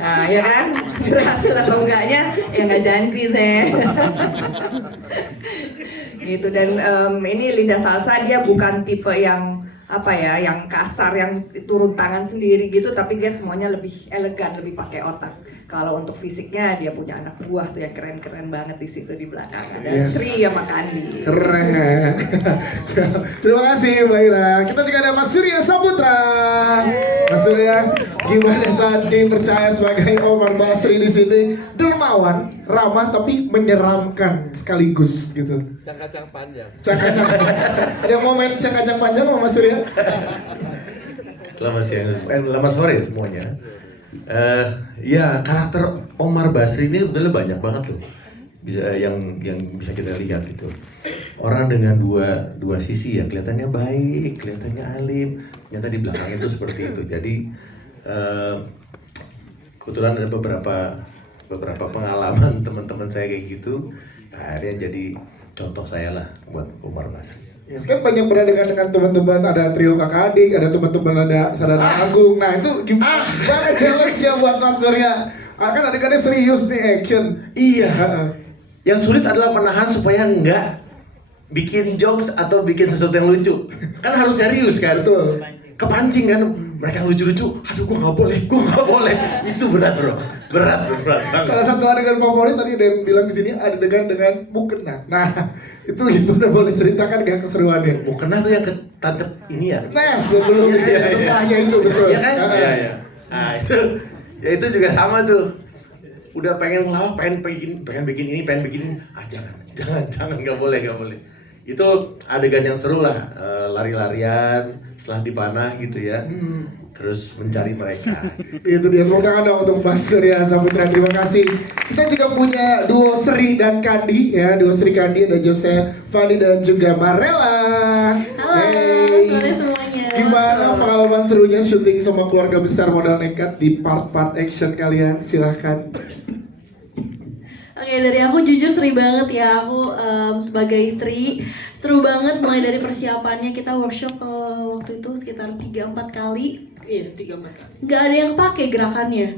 Nah, ya kan? Berhasil atau enggaknya ya nggak janji deh. Gitu. Dan ini Linda Salsa dia bukan tipe yang apa ya, yang kasar, yang turun tangan sendiri gitu, tapi dia semuanya lebih elegan, lebih pakai otak. Kalau untuk fisiknya dia punya anak buah tuh yang keren-keren banget di situ di belakang. Ada Sri sama Kandi. Keren. Terima kasih Mbak Ira. Kita juga ada Mas Surya Saputra. Mas Surya, gimana saat dipercaya sebagai Omar Basri di sini? Dermawan, ramah tapi menyeramkan sekaligus gitu. Cang-cang panjang. Ada momen cang-cang panjang sama Mas Surya? Selamat siang, selamat sore semuanya. Ya karakter Omar Basri ini sebetulnya banyak banget loh, yang bisa kita lihat gitu. Orang dengan dua sisi ya, kelihatannya baik, kelihatannya alim, ternyata di belakang itu seperti itu. Jadi kebetulan ada beberapa pengalaman teman-teman saya kayak gitu, akhirnya jadi contoh saya lah buat Omar Basri. Ya, sekarang banyak berada dengan teman-teman, ada trio kakak adik, ada teman-teman, ada saudara agung. Nah itu gimana challenge ya buat Mas Surya? Kan adegannya serius nih, action. Iya. Yang sulit adalah menahan supaya enggak bikin jokes atau bikin sesuatu yang lucu. Kan harus serius kan? Betul. Kepancing kan? Mereka lucu-lucu, aduh gua nggak boleh. Itu berat bro, berat. Salah satu adegan favorit tadi ada yang bilang di sini adegan dengan mukena. Nah itu gimana, boleh ceritakan gak keseruannya? Mukena tuh yang ketancep ini ya? Nah sebelum setelahnya itu betul. Iya kan? Iya. Nah itu juga sama tuh. Udah pengen ngelawak, pengen bikin ini, jangan nggak boleh. Itu adegan yang seru lah, lari-larian setelah dipanah gitu ya, terus mencari mereka. Itu dia, semoga ada untuk Mas Surya Saputra, terima kasih. Kita juga punya duo Sri dan Kandi ya, duo Sri Kandi, ada Joseph, Fadi dan juga Marella. Halo, sore semuanya. Gimana pengalaman serunya syuting sama keluarga besar Modal Nekat di part-part action kalian? Silahkan. Oke, dari aku jujur seru banget ya. Aku sebagai istri seru banget, mulai dari persiapannya kita workshop waktu itu sekitar 3-4 kali. Iya, 3-4 kali. Gak ada yang pakai gerakannya.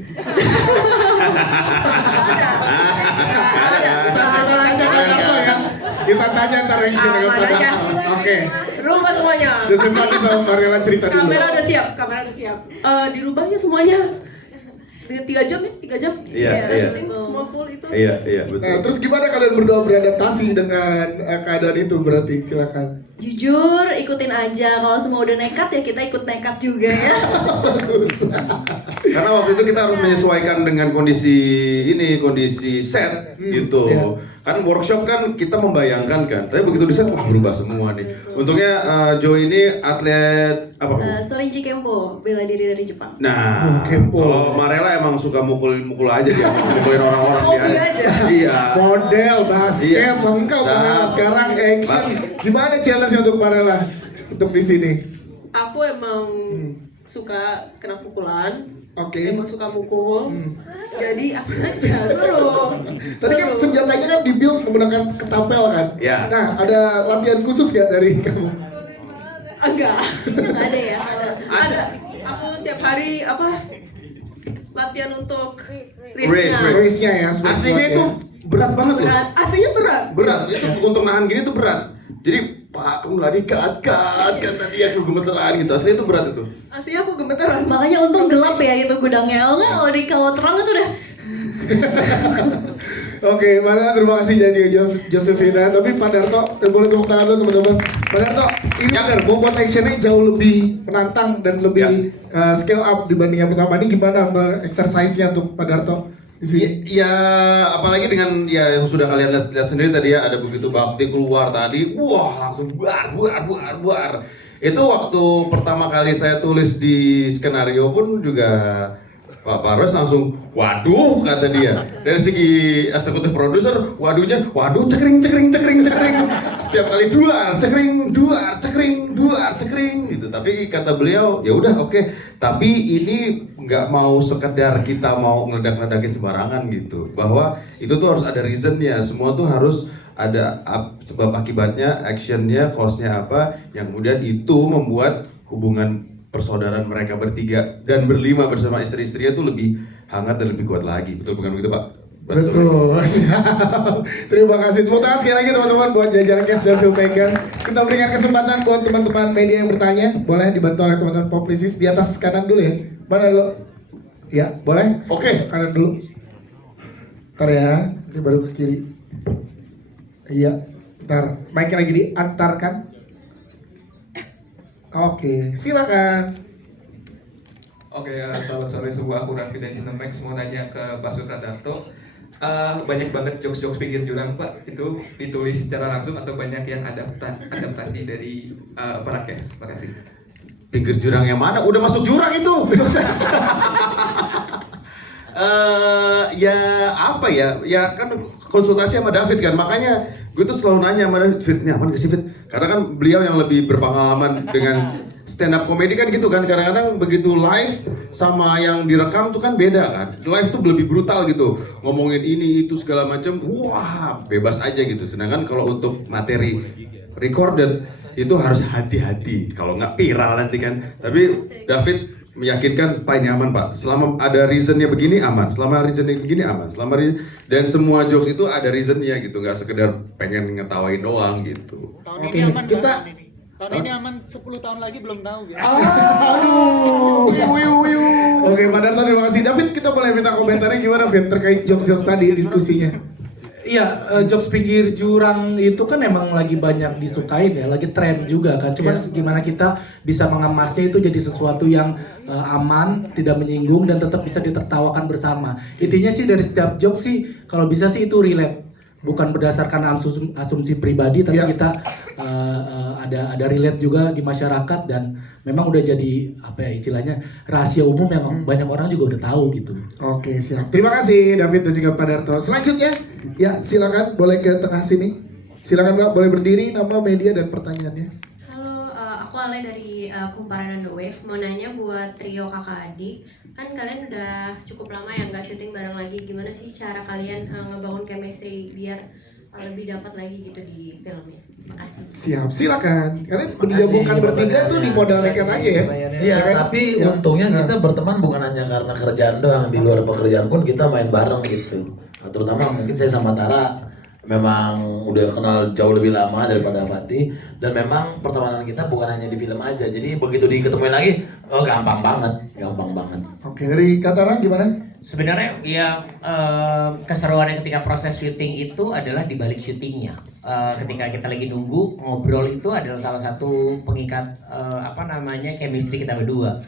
Kita tanya ntar action dengan pada. Oke. Rumah semuanya. Joseph Fadi sama Marella cerita dulu. Kamera udah siap. Dirubahnya semuanya 3 jam ya? 3 jam? Iya. Semua full itu. Iya, betul. Nah, terus gimana kalian berdua beradaptasi dengan keadaan itu berarti? Silakan. Jujur, ikutin aja. Kalau semua udah nekat ya kita ikut nekat juga ya. Bagus. Karena waktu itu kita harus menyesuaikan dengan kondisi set gitu. Iya. Kan workshop kan kita membayangkan kan, tapi begitu di set wah berubah semua nih. Untungnya Joe ini atlet apa? Sorinji Kempo, bela diri dari Jepang. Nah, kalau Marella emang suka mukul aja dia, mukulin orang-orang dia. Iya. Model basket lengkap Marella sekarang action. Gimana challenge untuk Marella untuk di sini? Aku emang suka kena pukulan. Oke. Emang suka mukul. Jadi apa aja seru. Tadi kan senjatanya kan di-build menggunakan ketapel kan? Ya. Nah, ada latihan khusus gak dari kamu? Enggak. Nggak ada ya kalau Ada. Aku setiap hari latihan untuk Race-nya ya. Aslinya itu berat banget loh. Aslinya berat. Berat, itu untuk nahan gini tuh berat. Jadi Pak, aku nggak dikat tadi aku gemeteran gitu. Aslinya itu berat itu. Aslinya aku gemeteran. makanya untung gelap ya itu gudangnya. Kalau terang itu udah Oke, Marella terima kasih jadi Josephina. Tapi Pak Darto, boleh tepuk tangan dulu teman-teman. Pak Darto, ini benar, bobot actionnya jauh lebih menantang dan lebih scale up dibanding yang pertama. Ini gimana exercise-nya untuk Pak Darto? Ya, apalagi dengan ya yang sudah kalian lihat sendiri tadi ya, ada begitu bakti keluar tadi, wah langsung buar. Itu waktu pertama kali saya tulis di skenario pun juga Pak Parwes langsung, waduh kata dia. Dari segi eksekutif produser, waduh cekring. Setiap kali duar, cekring gitu. Tapi kata beliau, ya udah oke. Tapi ini nggak mau sekedar kita mau ngeledak-ngeledakin sembarangan gitu. Bahwa itu tuh harus ada reasonnya. Semua tuh harus ada sebab akibatnya, actionnya, cause-nya apa. Yang kemudian itu membuat hubungan persaudaraan mereka bertiga dan berlima bersama istri-istrinya tuh lebih hangat dan lebih kuat lagi. Betul bukan begitu Pak? Betul. Terima kasih. Tepuk tangan sekali lagi teman-teman buat jajaran cast dan filmmaker. Kita berikan kesempatan buat teman-teman media yang bertanya. Boleh dibantu oleh teman-teman publisis di atas kanan dulu ya. Mana dulu? Ya, boleh? Oke. Kanan dulu. Ntar ya, ini baru ke kiri. Iya, ntar mic-nya lagi diantarkan. Oke, silakan. Oke, selamat sore semua. Aku Raffi dari Cinemax mau nanya ke Pak Supradarto. Banyak banget jokes-jokes pinggir jurang Pak. Itu ditulis secara langsung atau banyak yang adaptasi dari para cast? Makasih. Pinggir jurang yang mana? Udah masuk jurang itu. Ya apa ya? Ya kan konsultasi sama David kan, makanya gue tuh selalu nanya sama David, nyaman gak sih Fit? Karena kan beliau yang lebih berpengalaman dengan stand up comedy kan gitu kan, kadang-kadang begitu live sama yang direkam tuh kan beda kan. Live tuh lebih brutal gitu, ngomongin ini itu segala macam, wah bebas aja gitu. Sedangkan kalau untuk materi recorded itu harus hati-hati, kalau nggak viral nanti kan. Tapi David meyakinkan Pak ini aman Pak, selama ada reasonnya begini aman, selama reasonnya begini aman, dan semua jokes itu ada reasonnya gitu, nggak sekedar pengen ngetawain doang gitu. Tahun ini aman kita tahun ini aman, 10 tahun lagi belum tahu ya. Oke, Pak Darto terima kasih. David, kita boleh minta komentarnya gimana Fit terkait jokes-jokes tadi diskusinya? Iya, jokes pinggir jurang itu kan emang lagi banyak disukain ya, lagi tren juga kan. Cuma gimana kita bisa mengemasnya itu jadi sesuatu yang aman, tidak menyinggung dan tetap bisa ditertawakan bersama. Intinya sih dari setiap jokes sih, kalau bisa sih itu relate, bukan berdasarkan asumsi pribadi, tapi kita ada relate juga di masyarakat dan memang udah jadi apa ya istilahnya rahasia umum yang banyak orang juga udah tahu gitu. Oke, siap. Terima kasih David dan juga Pak Darto. Selanjutnya, ya silakan boleh ke tengah sini. Silakan Mbak, boleh berdiri, nama, media dan pertanyaannya. Halo, aku Ale dari Kumparan on the Wave. Mau nanya buat trio kakak adik, kan kalian udah cukup lama ya nggak syuting bareng lagi. Gimana sih cara kalian ngebangun chemistry biar lebih dapat lagi gitu di filmnya? Makasih. Siap, silakan. Kalian digabungkan bertiga tuh di modal nekat aja ya. Iya, tapi untungnya kita berteman bukan hanya karena kerjaan doang, di luar pekerjaan pun kita main bareng gitu. Terutama mungkin saya sama Tara memang udah kenal jauh lebih lama daripada Fatih, dan memang pertemanan kita bukan hanya di film aja. Jadi begitu diketemuin lagi, gampang banget. Oke, dari Katara gimana? Sebenarnya ya keseruannya ketika proses syuting itu adalah di balik syutingnya. Ketika kita lagi nunggu, ngobrol itu adalah salah satu pengikat chemistry kita berdua.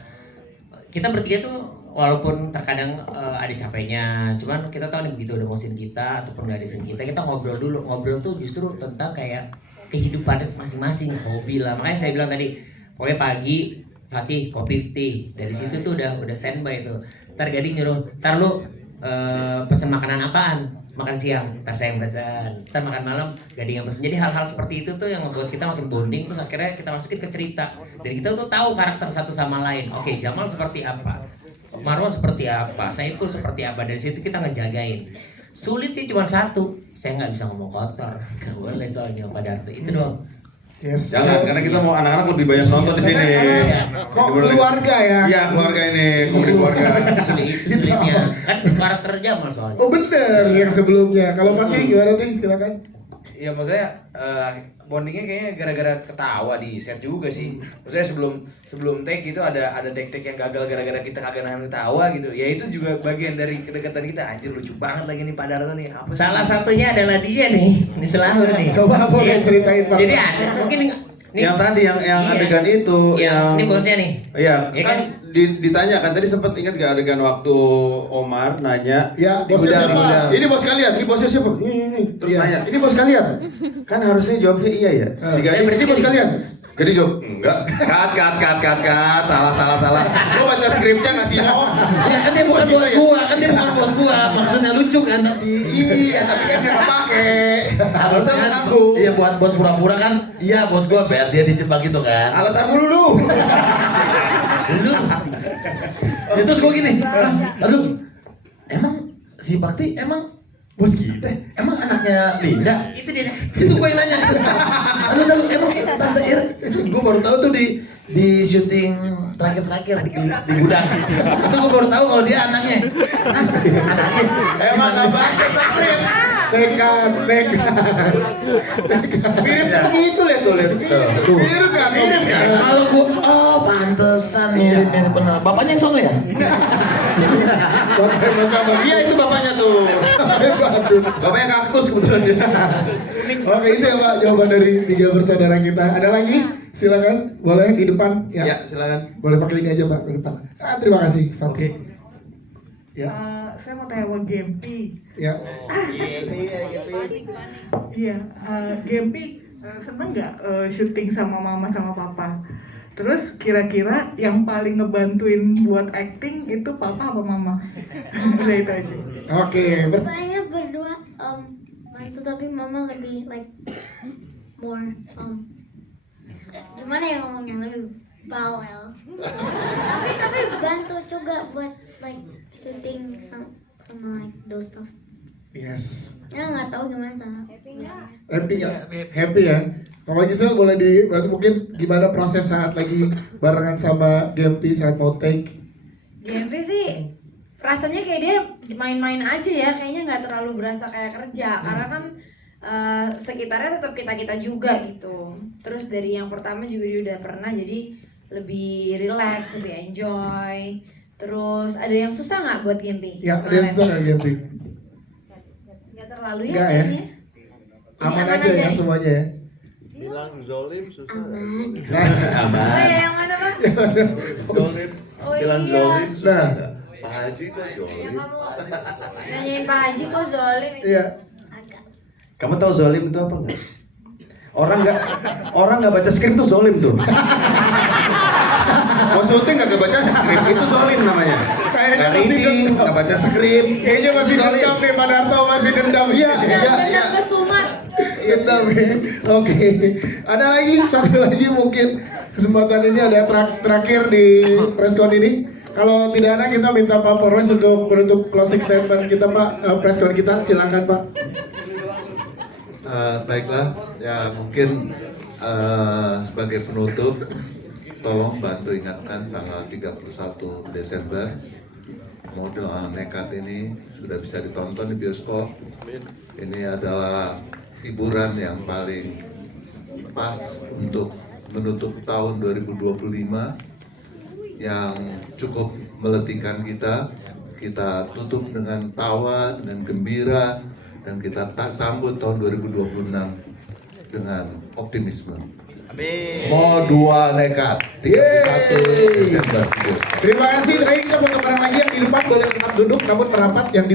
Kita bertiga tuh walaupun terkadang ada capeknya, cuman kita tahu nih begitu udah mau scene kita ataupun gak ada scene kita ngobrol dulu. Ngobrol tuh justru tentang kayak kehidupan masing-masing, hobi lah. Makanya saya bilang tadi, pokoknya pagi Fatih kopi tea, dari situ tuh udah standby tuh. Ntar Gading nyuruh, ntar lu pesen makanan apaan? Makan siang, ntar saya yang pesan. Ntar makan malam, Gading yang pesen. Jadi hal-hal seperti itu tuh yang membuat kita makin bonding. Terus akhirnya kita masukin ke cerita. Dan kita tuh tahu karakter satu sama lain. Oke, Jamal seperti apa? Marwan seperti apa? Saiful seperti apa? Dari situ kita ngejagain. Sulitnya cuma satu, saya nggak bisa ngomong kotor. Nggak boleh soalnya Pak Darto. Itu doang. Yes. Jangan, karena kita mau anak-anak lebih banyak nonton di sini. Kok keluarga ya? Iya, keluarga ini, komedi keluarga. Itu sulitnya. Kan karakter Jamal soalnya. Oh bener, yang sebelumnya. Kalau Fatih gimana tuh? Silakan. Ya maksudnya bondingnya kayaknya gara-gara ketawa di set juga sih. Maksudnya sebelum take itu ada take yang gagal gara-gara kita kagak nahan ketawa gitu. Ya itu juga bagian dari kedekatan kita. Anjir lucu banget lagi nih Pak Darto nih. Apa salah satunya adalah dia nih, ini selalu nih. Coba boleh ceritain Pak. Jadi ada mungkin nih, yang tadi yang adegan itu yang ini bosnya nih. Iya, Ya kan ditanya kan tadi sempat ingat gak adegan waktu Omar nanya, ya di bosnya gudang, siapa? ini bos kalian, ini bosnya siapa? Ini. Terus nanya, ini bos kalian? Kan harusnya jawabnya iya ya. Si Gading, ini bos kalian? Gading jawab, enggak. Kat. Salah. Lu baca skripnya nggak sih? Ya kan dia bukan bos gua, maksudnya lucu kan tapi tapi kan nggak kepake. harusnya aku. Iya buat pura-pura kan, iya bos gua biar dia dijebak gitu kan. Alasan dulu. Ya, terus gua gini, aduh, emang si Bakti emang bos kita, emang anaknya Linda? Itu dia. Itu gua yang nanya. Aduh, emang tante Ira? Itu gua baru tahu tuh di syuting terakhir di gudang. Itu gua baru tahu kalau dia anaknya. Anaknya. Emang nggak baca skrip. Nekat. Miripnya begitu lihat tuh. Mirip kan? Kalau gua, pantesan mirip benar. Bapaknya yang sono ya? Iya itu bapaknya tuh. Bapaknya kaktus kebetulan dia. Oke, itu ya Pak jawaban dari 3 bersaudara kita. Ada lagi? Silakan, boleh di depan. Ya, silakan. Boleh pakai ini aja Pak ke depan. Terima kasih Fatih. Ya. Saya mau tanya sama Gempi. Ya. Iya, Gempi seneng nggak syuting sama mama sama papa? Terus kira-kira yang paling ngebantuin buat acting itu papa apa mama? Udah itu aja. Oke, Sebenarnya berdua bantu, tapi mama lebih like more gimana ya ngomongnya, lebih bawel. tapi bantu juga buat like shooting sama like those stuff. yes. Ya nggak tahu gimana cara. Happy ya? Happy ya? Mama Gisel boleh dibantu mungkin gimana proses saat lagi barengan sama Gempi saat mau take? Gempi sih rasanya kayak dia main-main aja ya, kayaknya nggak terlalu berasa kayak kerja karena kan sekitarnya tetap kita juga gitu. Terus dari yang pertama juga dia udah pernah, jadi lebih relax, lebih enjoy. Terus ada yang susah nggak buat Gempi? Ya, ada yang susah nggak Gempi? Nggak terlalu ya Nggak ya? kayaknya. Jadi Aman aja ya semuanya ya? Bilang zolim susah. Oh ya, yang mana Pak? Zolim. Oh Bilang iya. zolim susah Nah. nggak? Pak Haji kok Ya zolim. kamu nanyain Pak Haji kok zolim itu. Iya. Kamu tahu zolim itu apa nggak? Orang nggak baca skrip tuh zolim tuh. Mau syuting nggak baca skrip itu zolim namanya. Kayaknya Nggak masih reading, dendam. nggak baca skrip. Kayaknya masih dendam nih, Pak Darto masih dendam. Iya, Dendam kesumat. Dendam ya. Oke. Ada lagi, satu lagi mungkin kesempatan ini ada terakhir di preskon ini. Kalau tidak ada, kita minta Pak Polres untuk menutup closing statement kita Pak, preskon kita, silakan Pak. Baiklah, ya mungkin sebagai penutup, tolong bantu ingatkan tanggal 31 Desember model nekat ini sudah bisa ditonton di bioskop. Ini adalah hiburan yang paling pas untuk menutup tahun 2025 yang cukup meletihkan kita. Kita tutup dengan tawa, dengan gembira, dan kita sambut tahun 2026 dengan optimisme. Amin. Modua nekat 31 Desember. Terima kasih. Kita foto bareng lagi yang di depan boleh tetap duduk namun merapat, yang di